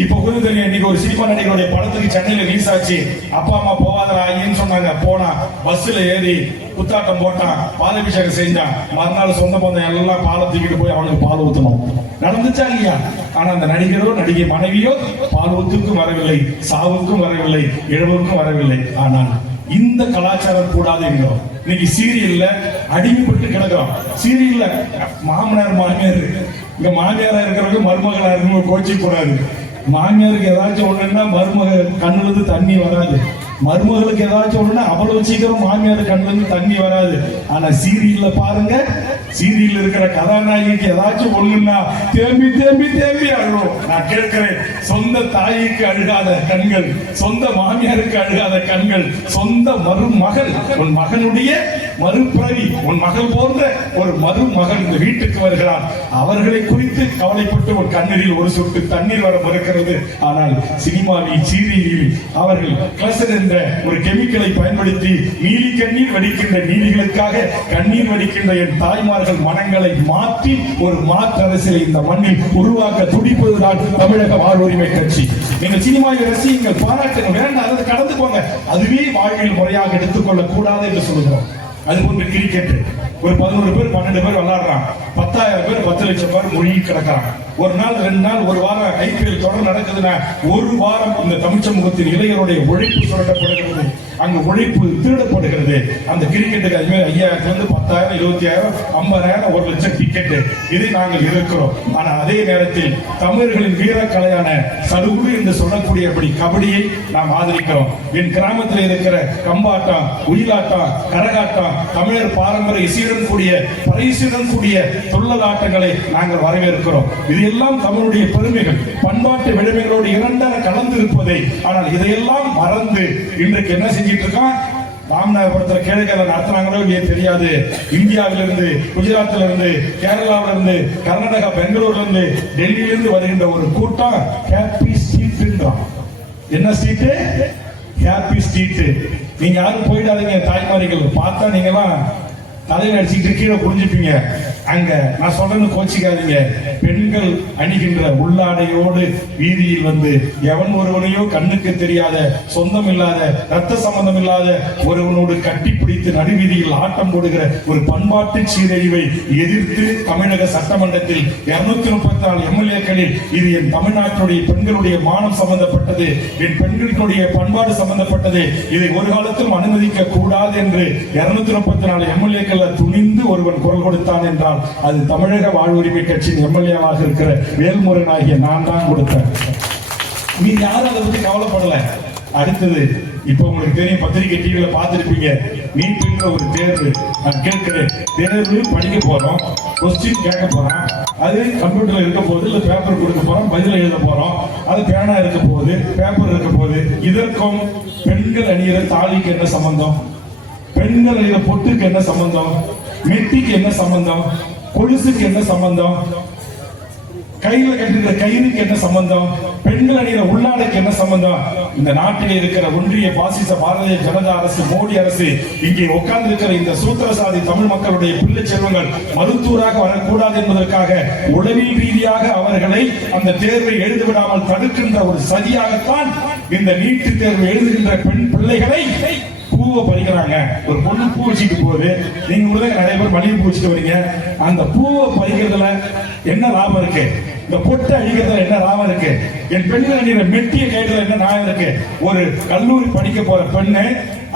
இப்ப கூட தெரியும், இன்னைக்கு ஒரு சினிமா நடிகருடைய படத்துக்கு சென்னையில ரிலீஸ் ஆச்சு. அப்பா அம்மா போவாதரா ஐயன்னு சொன்னாங்க, போனா பஸ்ல ஏறி புத்தாட்டம் போட்டான், பாலாபிஷேகம் செஞ்சான், மறுநாள் சொந்த பந்தம் எல்லாம் பாலை தூக்கிட்டு போய் அவனுக்கு பால் ஊத்தணும். நடந்துச்சா இல்லையா? ஆனா அந்த நடிகரோ நடிகை மனைவியோ பால் ஊத்துக்கும் வரவில்லை, சாவுக்கும் வரவில்லை, இழவுக்கும் வரவில்லை. ஆனால் இந்த கலாச்சாரம் கூடாது என்கிறோம். இன்னைக்கு சீரியல்ல அடிமைப்பட்டு கிடக்கிறோம். சீரியல்ல மாமனார் மாமியார், இங்க மாமியாரா இருக்கிறவங்க மருமகளா இருக்கிறவங்க கோச்சி கூடாது. மாமியாருக்கு ஏதாச்சும் ஒண்ணுன்னா மருமக கண்ணுல இருந்து தண்ணி வராது, மருமகளுக்கு ஏதாச்சும் ஒண்ணுன்னா அவ்வளவு சீக்கிரம் மாமியார் கண்ணுல இருந்து தண்ணி வராது. ஆனா சீரியல்ல பாருங்க, சீரியல் இருக்கிற கதாநாயகிக்கு ஏதாச்சும் ஒண்ணுன்னா தேம்பி தேம்பி தேம்பி அழுவோம். நான் கேட்கிறேன், சொந்த தாய்க்கு அழுகாத கண்கள், சொந்த மாமியாருக்கு அழுகாத கண்கள், சொந்த மருமகள், உன் மகனுடைய மறுபிறவி, உன் மகள் போன்ற ஒரு மருமகன் இந்த வீட்டுக்கு வருகிறார், அவர்களை குறித்து கவலைப்பட்டு ஒரு கண்ணீரில் ஒரு சொட்டு தண்ணீர் வர மறுக்கிறது. ஆனால் சினிமாவில் சீரியலில் அவர்கள் கிளசர் என்ற ஒரு கெமிக்கலை பயன்படுத்தி நீலி கண்ணீர் வடிக்கின்ற நீதிகளுக்காக கண்ணீர் வடிக்கின்ற என் தாய்மார்கள் மனங்களை மாற்றி ஒரு மாற்று அரசியலை இந்த மண்ணில் உருவாக்க துடிப்பதுதான் தமிழக வாழ்வுரிமை கட்சி. நீங்கள் சினிமாவை ரசியுங்கள், பாராட்டுங்கள், வேண்டாம் அதை கடந்து போங்க, அதுவே வாழ்வில் முறையாக எடுத்துக்கொள்ள கூடாது என்று சொல்கிறோம். அது போன்ற கிரிக்கெட் ஒரு 11 பேர் 12 பேர் விளையாடுறான், 10,000 பேர் 10 லட்சம் பேர் மொழி கிடக்கிறான். ஒரு நாள் 2 நாள் ஒரு வாரம் ஐபிஎல் தொடர் நடக்குதுன்னா ஒரு வாரம் இந்த தமிழ் சமூகத்தின் இளைஞருடைய உழைப்பு சுரண்டப்படுகிறது, அங்க உழைப்பு திருடப்படுகிறது. அந்த கிரிக்கெட்டுக்கு அதுமாதிரி 5,000 10,000 20,000 50,000 1 லட்சம் டிக்கெட், இதை நாங்கள் இருக்கிறோம். ஆனா அதே நேரத்தில் தமிழர்களின் வீரக்கலையான சடுகுடு என்று சொல்லக்கூடியபடி கபடியை நாம் ஆதரிக்கிறோம். என் கிராமத்தில் இருக்கிற கம்பாட்டம், ஒயிலாட்டம், கரகாட்டம், தமிழர் பாரம்பரிய இசையுடன் கூடிய பரிசுடன் கூடிய துள்ளலாட்டங்களை நாங்கள் வரவேற்கிறோம். இதெல்லாம் தமிழுடைய பெருமைகள், பண்பாட்டு விளைவுகளோடு இரண்டர கலந்து இருப்பதை. ஆனால் இதையெல்லாம் மறந்து இன்றைக்கு என்ன செஞ்சிட்டு இருக்கான்? ராமநாதபுரத்தில் கேளிக்கை நடத்துறாங்களோ இல்லையே தெரியாது, இந்தியாவிலிருந்து, குஜராத்ல இருந்து, கேரளாவில இருந்து, கர்நாடகா, பெங்களூர்ல இருந்து, டெல்லியிலிருந்து வருகின்ற ஒரு கூட்டம் ஹாப்பி ஸ்ட்ரீட். என்ன ஸ்ட்ரீட்? Happy street. நீங்க யாரும் போயிடாதீங்க தாய்மாரிகள், பார்த்தா நீங்க எல்லாம் தலையில அடிச்சுட்டு கீழே புரிஞ்சுப்பீங்க. அங்க நான் சொல்றேன்னு கோச்சிக்காதீங்க. பெண்கள் அணிகின்ற உள்ளாடையோடு வீதியில் வந்து எவன் ஒருவனையோ கண்ணுக்கு தெரியாத, சொந்தம் இல்லாத, ரத்த சம்பந்தம் இல்லாத ஒருவனோடு கட்டி பிடித்து நடுவீதியில் ஆட்டம் போடுகிற ஒரு பண்பாட்டு சீரழிவை எதிர்த்து தமிழக சட்டமன்றத்தில் 234 எம்எல்ஏக்களில் இது என் தமிழ்நாட்டினுடைய பெண்களுடைய மானம் சம்பந்தப்பட்டது, என் பெண்களுடைய பண்பாடு சம்பந்தப்பட்டது, இதை ஒரு காலத்திலும் அனுமதிக்க கூடாது என்று 234 எம்எல்ஏக்கள் துணிந்து ஒருவன் குரல் கொடுத்தான் என்றால் அது தமிழக வாழ்வுரிமை கட்சியின் எம்எல்ஏவாக இருக்கிற வேல்முருகன் ஆகிய நான் தான் கொடுத்தேன். நீங்க யாரும் அதை பத்தி கவலைப்படல. அடுத்தது இப்ப உங்களுக்கு தெரியும், பத்திரிகை டிவியில பார்த்திருப்பீங்க, நீட் ஒரு தேர்வு. நான் கேட்கிறேன், தேர்வு படிக்க போறோம், கொஸ்டின் கேட்க போறோம், அது கம்ப்யூட்டர்ல இருக்க போகுது, இல்ல பேப்பர் கொடுக்க போறோம், பதில எழுத போறோம், அது பேனா இருக்க போகுது, பேப்பர் இருக்க போகுது. இதற்கும் பெண்கள் அணிகிற தாலிக்கு என்ன சம்பந்தம்? பெண்கள் அணிகிற பொட்டுக்கு என்ன சம்பந்தம்? மெட்டிக்கு என்ன சம்பந்தம்? கொலுசுக்கு என்ன சம்பந்தம்? கையில கட்டிருக்கிற கயிறுக்கு என்ன சம்பந்தம்? பெண்கள் அணிகிற உள்ளாடைக்கு என்ன சம்பந்தம்? இந்த நாட்டில் இருக்கிற ஒன்றிய பாசிச பாரதிய ஜனதா அரசு, மோடி அரசு, இங்கே உட்கார்ந்து இருக்கிற இந்த சூத்திரசாதி தமிழ் மக்களுடைய பிள்ளை செல்வங்கள் மருத்துவராக வரக்கூடாது என்பதற்காக உளவியல் ரீதியாக அவர்களை அந்த தேர்வை எழுத விடாமல் தடுக்கின்ற ஒரு சதியாகத்தான் இந்த நீட்டு தேர்வு எழுதுகின்ற பெண் பிள்ளைகளை பூவை பறிக்கிறாங்க. ஒரு பொண்ணு பூ வச்சுட்டு போகுது, நீங்க கூட நிறைய பேர் மல்லிகை பூ வச்சுட்டு வரீங்க. அந்த பூவை பறிக்கிறதுல என்ன லாபம் இருக்கு? இந்த பொட்டை அழிக்கிறதுல என்ன லாபம் இருக்கு? என் பெண்கள் அணிகிற மெட்டிய கைதுல என்ன நியாயம் இருக்கு? ஒரு கல்லூரி படிக்க போற பெண்ணு,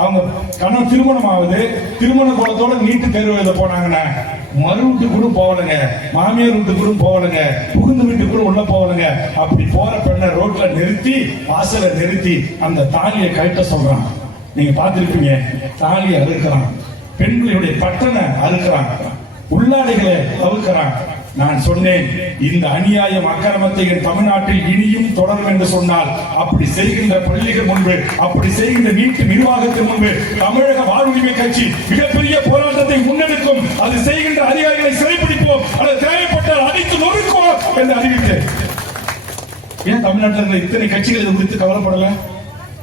அவங்க கணவன் திருமணம் ஆகுது, திருமண கோலத்தோட நீட்டு தேர்வு எழுத போனாங்கன்னா மறு வீட்டு கூட போகலங்க, மாமியார் வீட்டு கூட போகலங்க, புகுந்து வீட்டு கூட உள்ள போகலங்க. அப்படி போற பெண்ணை ரோட்ல நிறுத்தி, வாசல நிறுத்தி அந்த தாலியை கழட்ட சொல்றான். நீங்க பார்த்திருப்பீங்க, தாலியை அறுக்கிறான், பெண்களுடைய பட்டனை அறுக்கிறான், உள்ளாடைகளை அவுக்கிறான். நான் சொன்னேன், இந்த அநியாயம் அக்கிரமத்தை என் தமிழ்நாட்டில் இனியும் தொடரும் என்று சொன்னால், அப்படி செய்கின்ற பள்ளிகள் முன்பு, அப்படி செய்கின்ற நீட்டு நிர்வாகத்தின் முன்பு தமிழக வாழ்வுரிமை கட்சி மிகப்பெரிய போராட்டத்தை முன்னெடுக்கும். அது செய்கின்ற அதிகாரிகளை சிறைப்பிடிப்போம், அல்லது தேவைப்பட்டால் அடித்து நொறுக்குவோம் என்று அறிவித்தேன். ஏன் தமிழ்நாட்டில் இத்தனை கட்சிகள் இதை குறித்து கவலைப்படல?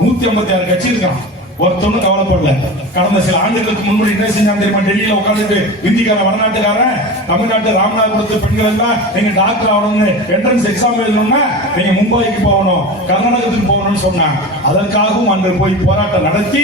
156 கட்சி இருக்கான். ஒருத்தனும் கவலைப்படல. கடந்த சில ஆண்டுகளுக்கு முன்னாடி என்ன செஞ்சாங்க தெரியுமா? டெல்லியில உட்காந்துட்டு இந்திக்காரன் வடநாட்டுக்காரன் தமிழ்நாட்டு ராமநாதபுரத்து பெண்கள் எல்லாம் நீங்க டாக்டர் ஆகணும்னு என்ட்ரன்ஸ் எக்ஸாம் எழுதணும்னா நீங்க மும்பைக்கு போகணும், கர்நாடகத்துக்கு போகணும்னு சொன்னாங்க. அதற்காகவும் அன்று போய் போராட்டம் நடத்தி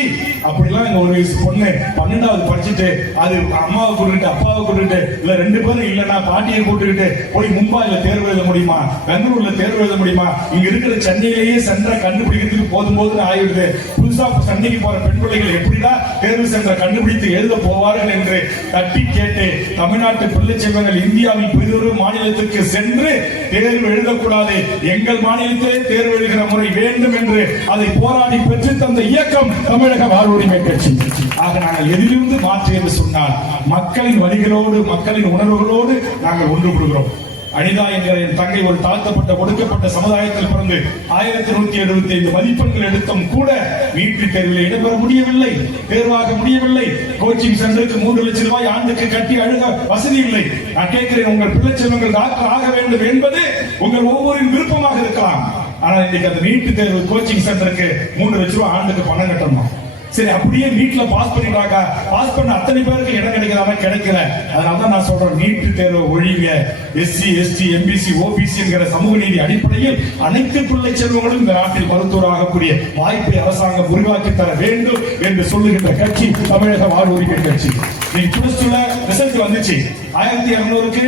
அப்படிலாம் எங்க ஒரு வயசு பொண்ணு 12வது படிச்சுட்டு அது அம்மாவை கூட்டிட்டு அப்பாவை கூட்டிட்டு இல்ல 2 பேரும் இல்லைன்னா பாட்டியை கூட்டிட்டு போய் மும்பைல தேர்வு எழுத முடியுமா, பெங்களூர்ல தேர்வு எழுத முடியுமா? இங்க இருக்கிற சென்னையிலேயே சென்ற கண்டுபிடிக்கிறதுக்கு போதும் ஆயிடுது. புதுசா சென்னைக்கு போற பெண் பிள்ளைகள் எப்படிதான் தேர்வு சென்ற கண்டுபிடித்து எழுத போவார்கள் என்று தட்டி கேட்டு தமிழ்நாட்டு பிள்ளை செல்வங்கள் இந்தியாவில் பெரிய மாநிலத்திற்கு சென்று தேர்வு எழுதக்கூடாது, எங்கள் மாநிலத்திலே தேர்வு எழுதுகிற முறை வேண்டும் என்று அதை போராடி பெற்று தந்த இயக்கம் தமிழக வாழ்வுரிமை கட்சி. ஆக நாங்கள் எதிலிருந்து மாற்று என்று சொன்னால் மக்களின் வழிகளோடு மக்களின் உணர்வுகளோடு நாங்கள் ஒன்றுபடுகிறோம். அனிதா என்கிற என் தங்கை ஒரு தாழ்த்தப்பட்ட ஒடுக்கப்பட்ட சமுதாயத்தில் பிறந்து 1175 மதிப்பெண்கள் எடுத்தும் கூட நீட் தேர்வில் இடம்பெற முடியவில்லை, தேர்வாக முடியவில்லை. கோச்சிங் சென்டருக்கு 3 லட்சம் ரூபாய் ஆண்டுக்கு கட்டி அழுக வசதி இல்லை. நான் கேட்கிறேன், உங்கள் பிள்ளை செல்வங்கள் டாக்டர் ஆக வேண்டும் என்பது உங்கள் ஒவ்வொரு விருப்பமாக இருக்கலாம். ஆனால் இன்னைக்கு அந்த நீட் தேர்வு கோச்சிங் சென்டருக்கு 3 லட்சம் ரூபாய் ஆண்டுக்கு பணம் கட்டணும். சரி, அப்படியே நீட்ல பாஸ் பண்ணிடுறாங்க. பாஸ் பண்ண அத்தனை பேருக்கு இடம் கிடைக்கிறதா? கிடைக்கல. அதனாலதான் நான் சொல்றேன், நீட் தேர்வு ஒழிங்க. SC ST MBC OBC என்கிற சமூக நீதி அடிப்படையில் அனைத்து பிள்ளை செல்வங்களும் இந்த நாட்டில் மருத்துவராகக்கூடிய வாய்ப்பை அரசாங்கம் உருவாக்கி தர வேண்டும் என்று சொல்லுகின்ற கட்சி தமிழக வாழ்வுரிமை கட்சி. நீங்க +2ல ரிசல்ட் வந்துச்சு. 1200க்கு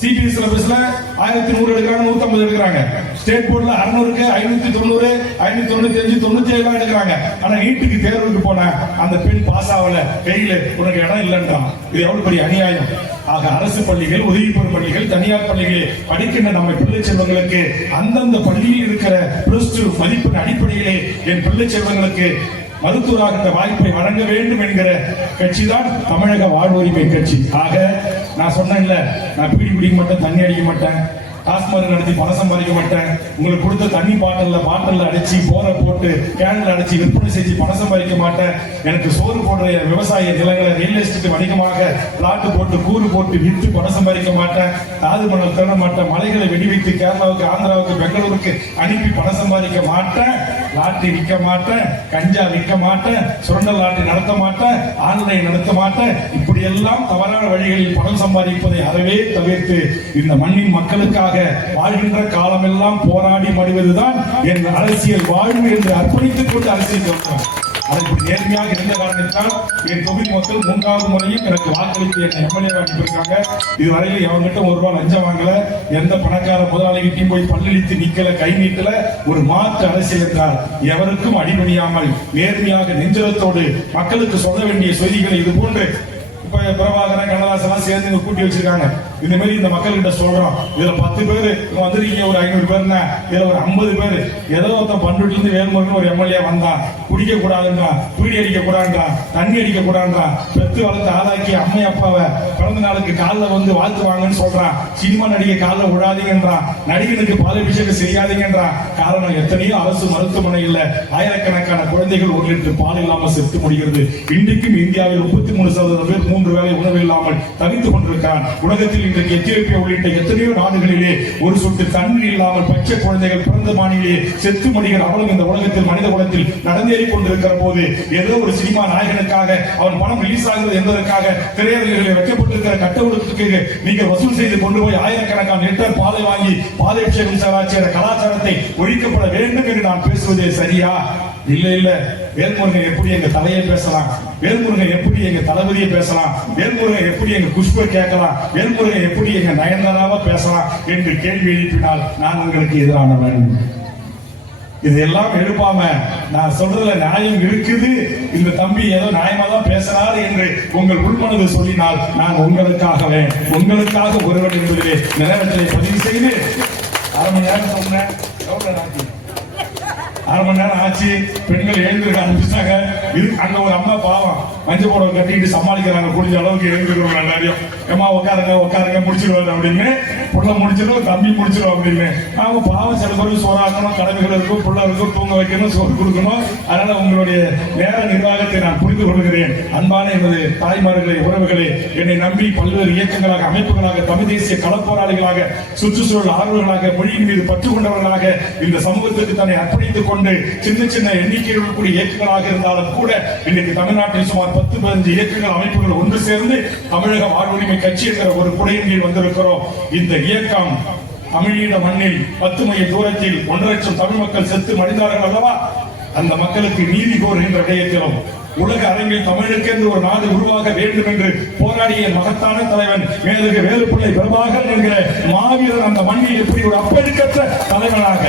சிபிஎஸ் சிலபஸ்ல 1100 எடுக்கிறாங்க, 150 எடுக்கிறாங்க. ஸ்டேட் போர்ட்ல 600க்கு 590, 595, 97 எடுக்கிறாங்க. ஆனா நீட்டுக்கு தேர்வுக்கு போன அந்த பெண் பாஸ் ஆகல, ஃபெயில், உனக்கு இடம் இல்லைன்றான். இது எவ்வளவு பெரிய அநியாயம். ஆக அரசு பள்ளிகள், உதவி பெறும் பள்ளிகள், தனியார் பள்ளிகளில் படிக்கின்ற நம்ம பிள்ளை செல்வங்களுக்கு அந்தந்த பள்ளியில் இருக்கிற +2 மதிப்பெண் அடிப்படையிலே என் பிள்ளை செல்வங்களுக்கு மருத்துவராகின்ற வாய்ப்பை வழங்க வேண்டும் என்கிற கட்சி தான் தமிழக வாழ்வுரிமை கட்சி. ஆக நான் சொன்னேன்ல, நான் பீடி குடிக்க மாட்டேன், தண்ணி அடிக்க மாட்டேன், டாஸ்மாக் நடத்தி பணம் சம்பாதிக்க மாட்டேன், உங்களுக்கு கொடுத்த தண்ணி பாட்டில் அடைச்சி போரை போட்டு கேன்ல அடைச்சி விற்பனை செஞ்சு பணம் சம்பாதிக்க மாட்டேன், எனக்கு சோறு போடுற விவசாய நிலங்களை ரியல் எஸ்டேட் வணிகமாக பிளாட் போட்டு கூறு போட்டு விற்று பணம் சம்பாதிக்க மாட்டேன், தாது மணல் திரட மாட்டேன், மலைகளை வெடி வைத்து கேரளாவுக்கு, ஆந்திராவுக்கு, பெங்களூருக்கு அனுப்பி பணம் சம்பாதிக்க மாட்டேன், லாட்டரி விற்க மாட்டேன், கஞ்சா விற்க மாட்டேன், சுரண்டல் லாட்டரி நடத்த மாட்டேன், ஆன்லைன் நடத்த மாட்டேன். இப்படி எல்லாம் தவறான வழிகளில் பணம் சம்பாதிப்பதை அறவே தவிர்த்து இந்த மண்ணின் மக்களுக்காக வாழ்கின்ற காலமெல்லாம் போராடி மடிவதுதான் என் அரசியல் வாழ்வு என்று அர்ப்பணித்துக் கொண்டு அரசியல் சொல்றார். அதற்கு நேர்மையாக இருந்த காரணத்தால் என் தொகுதி மக்கள் 3வது முறையும் எனக்கு வாக்களித்து என்னை எம்எல்ஏ அனுப்பியிருக்காங்க. இதுவரையில் எவங்கிட்ட ₹1 லஞ்சம் வாங்கல, எந்த பணக்கார முதலாளிகிட்டையும் போய் பல்லளித்து நிக்கல, கை நீட்டல. ஒரு மாற்று அரசியல் என்றால் எவருக்கும் அடிபணியாமல் நேர்மையாக நெஞ்சலத்தோடு மக்களுக்கு சொல்ல வேண்டிய செய்திகளை இது போன்று இப்ப பிரபாகரன், கண்ணதாசன் சேர்ந்து கூட்டி வச்சிருக்காங்க. இந்த மாதிரி இந்த மக்கள்கிட்ட சொல்றோம், இதுல 10 பேர் வந்துருக்கீங்க, ஒரு 500 பேர்னா இதுல ஒரு 50 பேர் ஏதோ ஒருத்தன் பண்ருட்டில இருந்து வேல்முருகன் ஒரு எம்எல்ஏ வந்தான், குடிக்க கூடாதுன்றான், பீடி அடிக்க கூடாதுன்றான், தண்ணி அடிக்க கூடாதுன்றான், பெத்து வளர்த்து ஆளாக்கி அம்மை அப்பாவை பிறந்த நாளுக்கு காலில் வந்து வாழ்த்துவாங்கன்னு சொல்றான், சினிமா நடிகை காலில் விழாதீங்கன்றான், நடிகனுக்கு பாலாபிஷேகம் செய்யாதீங்கன்றான். காரணம் எத்தனையோ அரசு மருத்துவமனையில் ஆயிரக்கணக்கான குழந்தைகள் 1 லிட்டர் பால் இல்லாமல் செத்து முடிகிறது. இன்றைக்கும் இந்தியாவில் 33% பேர் 3 வேளை உணவு இல்லாமல் தவித்துக் கொண்டிருக்கிறான். உலகத்தில் இன்றைக்கு எத்தியோப்பியா உள்ளிட்ட எத்தனையோ நாடுகளிலே ஒரு சொட்டு தண்ணீர் இல்லாமல் பச்சை குழந்தைகள் பிறந்த மாநிலே செத்து மடிகிற அவளும் இந்த உலகத்தில் மனித குலத்தில் நடந்தேறி கொண்டிருக்கிற போது ஏதோ ஒரு சினிமா நாயகனுக்காக அவன் பணம் ரிலீஸ் ஆகிறது என்பதற்காக திரையரங்குகளில் வைக்கப்பட்டிருக்கிற கட்டவுளுக்கு நீங்கள் வசூல் செய்து கொண்டு போய் ஆயிரக்கணக்கான லிட்டர் பாலை வாங்கி பாலாபிஷேகம் செய்கிற கலாச்சாரத்தை ஒழிக்கப்பட வேண்டும் என்று நான் பேசுவதே சரியா? இல்ல இல்ல. வேல்முருகன் எப்படி எங்க தலையை பேசலாம், வேல்முருகன் எப்படி எங்க தளபதியை பேசலாம், வேல்முருகன் எப்படி எங்க குஷ்பை கேட்கலாம், வேல்முருகன் எப்படி எங்க நயன்தாராவை பேசலாம் என்று கேள்வி எழுப்பினால் நான் உங்களுக்கு எதிரானவன். இதெல்லாம் எழுப்பாம நான் சொல்றதுல நியாயம் இருக்குது, இந்த தம்பி ஏதோ நியாயமா தான் பேசுறாரு என்று உங்கள் உள்மனது சொல்லினால் நான் உங்களுக்காக ஒருவன் என்பதிலே நிலவரத்திலே பதிவு செய்து 1/2 மணி நேரம் சொன்னேன். 1/2 மணி நேரம் ஆச்சு. பெண்கள் எழுந்திருக்க ஆரம்பிச்சாங்க. அங்க ஒரு அம்மா பாவம் மஞ்சள் புடவை கட்டிட்டு சமாளிக்கிறாங்க. முடிஞ்ச அளவுக்கு எழுந்திருக்கிறவங்க எல்லாரையும், ஏமா உட்காருங்க முடிச்சிருவாரு அப்படின்னு, புள்ள முடிச்சிடும், தம்பி முடிச்சிடும் அப்படின்னு. அவங்க பாவம் சில பேருக்கு சோறாக்கணும், கடமைகள் இருக்கும், புள்ள இருக்கும், தூங்க வைக்கணும், சோறு கொடுக்கணும். அதனால உங்களுடைய நேர நிர்வாகத்தை நான் புரிந்து கொள்கிறேன். அன்பான எனது தாய்மார்களே, உறவுகளே, என்னை நம்பி பல்வேறு இயக்கங்களாக, அமைப்புகளாக, தமிழ் தேசிய களப்போராளிகளாக, சுற்றுச்சூழல் ஆர்வலர்களாக, மொழியின் மீது பற்று கொண்டவர்களாக இந்த சமூகத்திற்கு தன்னை அர்ப்பணித்துக் கொண்டு சின்ன சின்ன எண்ணிக்கையில் இருக்கக்கூடிய இயக்கங்களாக இருந்தாலும் கூட இன்னைக்கு தமிழ்நாட்டில் சுமார் 10-15 இயக்கங்கள் அமைப்புகள் ஒன்று சேர்ந்து தமிழக வாழ்வுரிமை கட்சி என்கிற ஒரு குடையின் கீழ் வந்திருக்கிறோம். இந்த இயக்கம் தமிழீழ மண்ணில் 10 மைல் தூரத்தில் 1.5 லட்சம் தமிழ் மக்கள் செத்து மடிந்தார்கள் அல்லவா? அந்த மக்களுக்கு நீதி கோருகின்ற விடயத்திலும் உலக அரங்கில் தமிழுக்கு என்று ஒரு நாடு உருவாக வேண்டும் என்று போராடிய மகத்தான தலைவன் மேதகு வேலுப்பிள்ளை பிரபாகரன் என்கிற மாவீரர் அந்த மண்ணில் எப்படி ஒரு அப்பழுக்கற்ற தலைவனாக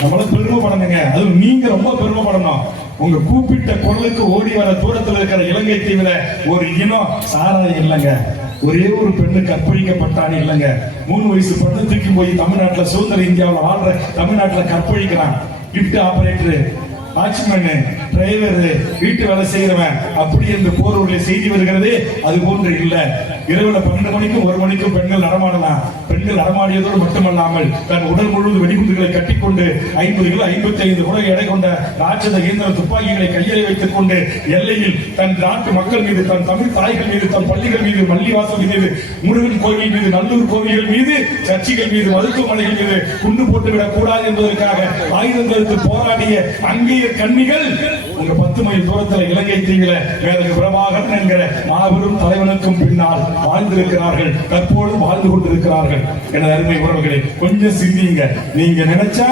நம்மள பெருமைப்படணுங்க. அது நீங்க ரொம்ப பெருமைப்படணும். உங்க கூப்பிட்ட குரலுக்கு ஓடி வர தூரத்தில் இருக்கிற இலங்கை தீவுல ஒரு இனம் சாராயம் இல்லைங்க, ஒரே ஒரு பெண்ணு கற்பழிக்கப்பட்டான்னு இல்லைங்க. 3 வயசு பொண்ணு தூக்கி போய் தமிழ்நாட்டில் சுதந்திர இந்தியாவில் வாழ்ற தமிழ்நாட்டில் கற்பழிக்கிறான். கிஃப்ட் ஆபரேட்டர், வாட்ச்மேன், டிரைவர், வீட்டு வேலை செய்யறவன் அப்படி என்று போர்வர்களை செய்தி வருகிறது. அது போன்று இல்ல. இரவுல 12 மணிக்கும் 1 மணிக்கும் பெண்கள் நடமாடலாம். பெண்கள் நடமாடியதோடு மட்டுமல்லாமல் தன் உடல் முழுவதும் வெடிகுண்டுகளை கட்டிக்கொண்டு 50 கிலோ 55 கிலோ எடை கொண்ட ராட்சத இயந்திர துப்பாக்கிகளை கையில் வைத்துக் கொண்டு எல்லையில் தன் நாட்டு மக்கள் மீது, தன் தமிழ் தாய்கள் மீது, தன் பள்ளிகள் மீது, மல்லிவாசல் மீது, முருகன் கோவில் மீது, நல்லூர் கோவில்கள் மீது, சர்ச்சைகள் மீது, மருத்துவமனைகள் மீது குண்டு போட்டுவிடக் கூடாது என்பதற்காக ஆயுதங்களுக்கு போராடிய அங்கேய கன்னிகள் உங்க 10 மைல் தூரத்தில் இலங்கை தீவிர மேதகு பிரபாகரன் என்கிற மாபெரும் தலைவனுக்கும் பின்னால் வாழ்ந்திருக்கிறார்கள், தற்போது வாழ்ந்து கொண்டிருக்கிறார்கள். எனது அருமை உறவுகளை கொஞ்சம் சிந்திங்க. நீங்க நினைச்சா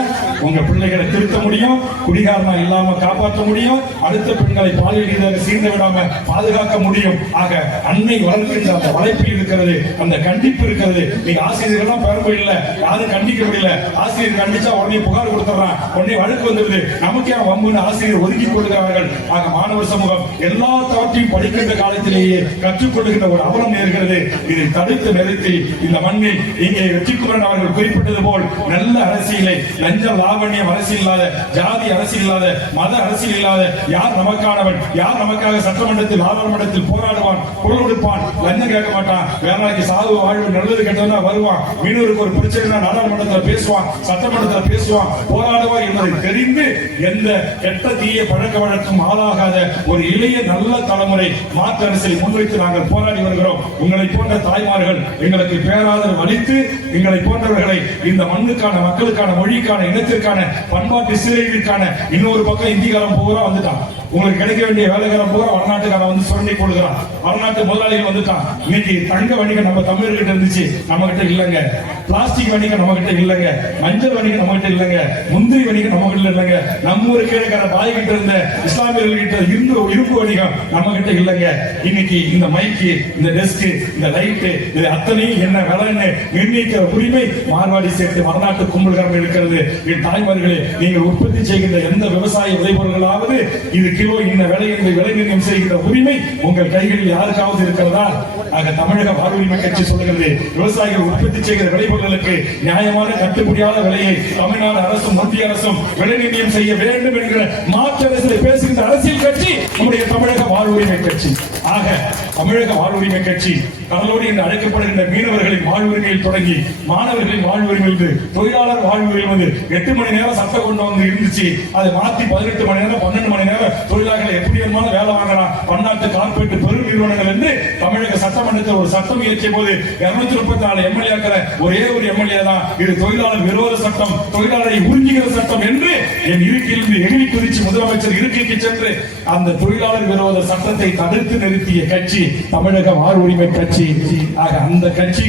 உங்க பிள்ளைகளை திருத்த முடியும், குடிகாரனா இல்லாம காப்பாற்ற முடியும், அடுத்த பெண்களை பாலியல் ரீதியாக சீர்ந்து விடாம பாதுகாக்க முடியும். ஆக அன்னை வளர்க்கின்ற அந்த வளைப்பு இருக்கிறது, அந்த கண்டிப்பு இருக்கிறது. நீங்க ஆசிரியர்கள்லாம் பெறம்பு இல்ல, யாரும் கண்டிக்க முடியல. ஆசிரியர் கண்டிச்சா உடனே புகார் கொடுத்துறான், உடனே வழக்கு வந்துருது. நமக்கே வம்புன்னு ஆசிரியர் ஒதுக்கி கொள்கிறார்கள். ஆக மாணவர் சமூகம் எல்லா தவற்றையும் படிக்கின்ற காலத்திலேயே கற்றுக்கொள்கின்ற ஒரு அவலம் நேர்கிறது. இதை தடுத்து நிறுத்தி இந்த மண்ணில் இங்கே வெற்றிக்குமரன் அவர்கள் குறிப்பிட்டது போல் நல்ல அரசியலை, லஞ்ச லாவண்யம் அரசியல் இல்லாத, ஜாதி அரசியல் இல்லாத, மத அரசியல் இல்லாத, யார் நமக்கானவன், யார் நமக்காக சட்டமன்றத்தில் நாடாளுமன்றத்தில் போராடுவான், குரல் கொடுப்பான், லஞ்சம் கேட்க மாட்டான், வேற நாளைக்கு சாவு வாழ்வு நல்லது கெட்டதுன்னா வருவான், மீனவருக்கு ஒரு பிரச்சனை நாடாளுமன்றத்தில் பேசுவான், சட்டமன்றத்தில் பேசுவான், போராடுவான் என்பதை தெரிந்து எந்த கெட்ட தீய பழக்க வழக்கம் ஆளாகாத ஒரு இளைய நல்ல தலைமுறை மாற்று அரசியலை முன்வைத்து நாங்கள் போராடி வருகிறோம். உங்களை போன்ற தாய்மார்கள் எங்களுக்கு பேராதரவு அளித்து எங்களை போன்றவர்களை இந்த மண்ணுக்கான, மக்களுக்கான, மொழிக்கான, இனத்திற்கான, பண்பாட்டு சீரழிவிற்கான இன்னொரு பக்கம் இந்தியகாரம் பூரா வந்துட்டான். உங்களுக்கு கிடைக்க வேண்டிய வேலைக்காரன் பூரா வடநாட்டுக்காரன் வந்து சுரண்டி கொள்கிறான். வடநாட்டு முதலாளிகள் வந்துட்டான். இன்னைக்கு தங்க வணிகம் நம்ம தமிழர்கிட்ட இருந்துச்சு, நம்ம கிட்ட இல்லங்க. பிளாஸ்டிக் வணிகம் நம்ம கிட்ட இல்லங்க. மஞ்சள் வணிகம் நம்ம கிட்ட இல்லங்க. முந்திரி வணிகம் நம்ம கிட்ட இல்லங்க. நம்ம ஊருக்கு இருக்கிற பாய் கிட்ட இருந்த இஸ்லாமியர்கள் கிட்ட இரும்பு வணிகம் நம்ம கிட்ட இல்லங்க. இன்னைக்கு இந்த மைக்கு, இந்த டெஸ்க், இந்த லைட், இது அத்தனையும் என்ன விலைன்னு நிர்ணயிக்கிற உரிமை மார்வாடி சேர்த்து வடநாட்டு கும்பல்காரர்கள் இருக்கிறது. என் தாய்மார்களே, நீங்கள் உற்பத்தி செய்கின்ற எந்த விவசாய விளைபொருள்களாவது இது கிலோ இந்த விலை என்று விலை நிர்ணயம் செய்கிற உரிமை உங்கள் கைகளில் யாருக்காவது இருக்கிறதா? ஆக தமிழக வாழ்வுரிமை கட்சி சொல்கிறது, விவசாயிகள் உற்பத்தி செய்கிற விளைபொருட்களுக்கு நியாயமான கட்டுப்படியான விலையை தமிழ்நாடு அரசும் மத்திய அரசும் விலை நிர்ணயம் செய்ய வேண்டும் என்கிற மாற்று அரசியலை பேசுகின்ற அரசியல் கட்சி நம்முடைய தமிழக வாழ்வுரிமை கட்சி. ஆக தமிழக வாழ்வுரிமை கட்சி கடலோடு என்று அழைக்கப்படுகின்ற மீனவர்களின் வாழ்வுரிமையில் தொடங்கி மாணவர்களின் வாழ்வுரிமை, தொழிலாளர் வாழ்வுரிமை வந்து 8 மணி நேரம் சட்டம் கொண்டு வந்து இருந்துச்சு. அதை மாற்றி 18 மணி நேரம் 12 மணி நேரம் தொழிலாளர்கள் எப்படி வேணுமாலும் வேலை வாங்கலாம், பன்னாட்டு கார்பரேட் பெரும் நிறுவனங்கள் என்று தமிழக சட்டமன்றத்தில் ஒரு சட்டம் இயற்றிய போது 234 எம்எல்ஏக்களை ஒரே ஒரு எம்எல்ஏ தான் இது தொழிலாளர் விரோத சட்டம், தொழிலாளரை உறிஞ்சுகிற சட்டம் என்று என் இருக்கையிலிருந்து எகிரி குதிச்சு முதலமைச்சர் இருக்கைக்கு சென்று அந்த தொழிலாளர் விரோத சட்டத்தை தடுத்து நிறுத்திய கட்சி தமிழக வாழ்வுரிமை கட்சி. ஆக அந்த கட்சி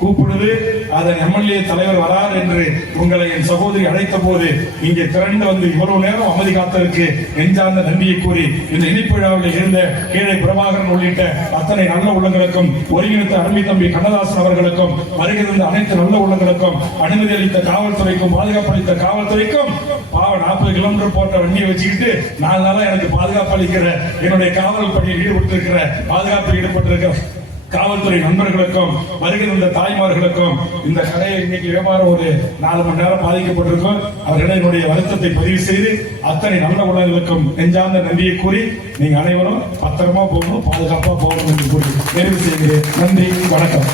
கூப்பிடுது, அதன் எம்எல்ஏ தலைவர் வரார் என்று உங்களை என் சகோதரி அழைத்த போது இங்கே திரண்டு வந்து இவ்வளவு நேரம் அமைதி காத்ததற்கு நெஞ்சார்ந்த நன்றியை கூறி இந்த இணைப்புழாவில் இருந்த கீழே பிரபாகரன் உள்ளிட்ட அத்தனை நல்ல உள்ளங்களுக்கும், ஒருங்கிணைத்த அருமை தம்பி கண்ணதாசன் அவர்களுக்கும், வருகிற அனைத்து நல்ல உள்ளங்களுக்கும், அனுமதி அளித்த காவல்துறைக்கும், பாதுகாப்பு அளித்த காவல்துறைக்கும், 40 கிலோமீட்டர் போட்ட வண்டியை வச்சுக்கிட்டு 4 நாளா எனக்கு பாதுகாப்பு அளிக்கிற என்னுடைய காவல் பணியில் ஈடுபட்டிருக்கிற, பாதுகாப்பில் ஈடுபட்டிருக்கிற காவல்துறை நண்பர்களுக்கும், வருகின்ற தாய்மார்களுக்கும், இந்த கடையை இன்னைக்கு வியாபாரம் ஒரு 4 மணி நேரம் பாதிக்கப்பட்டிருக்கும், அவர்களிடம் என்னுடைய வருத்தத்தை பதிவு செய்து அத்தனை நல்ல உணர்வுகளுக்கும் நெஞ்சார்ந்த நன்றியை கூறி நீங்க அனைவரும் பத்திரமா போகணும், பாதுகாப்பா போகணும் என்று கூறி நிறைவு செய்கிறேன். நன்றி, வணக்கம்.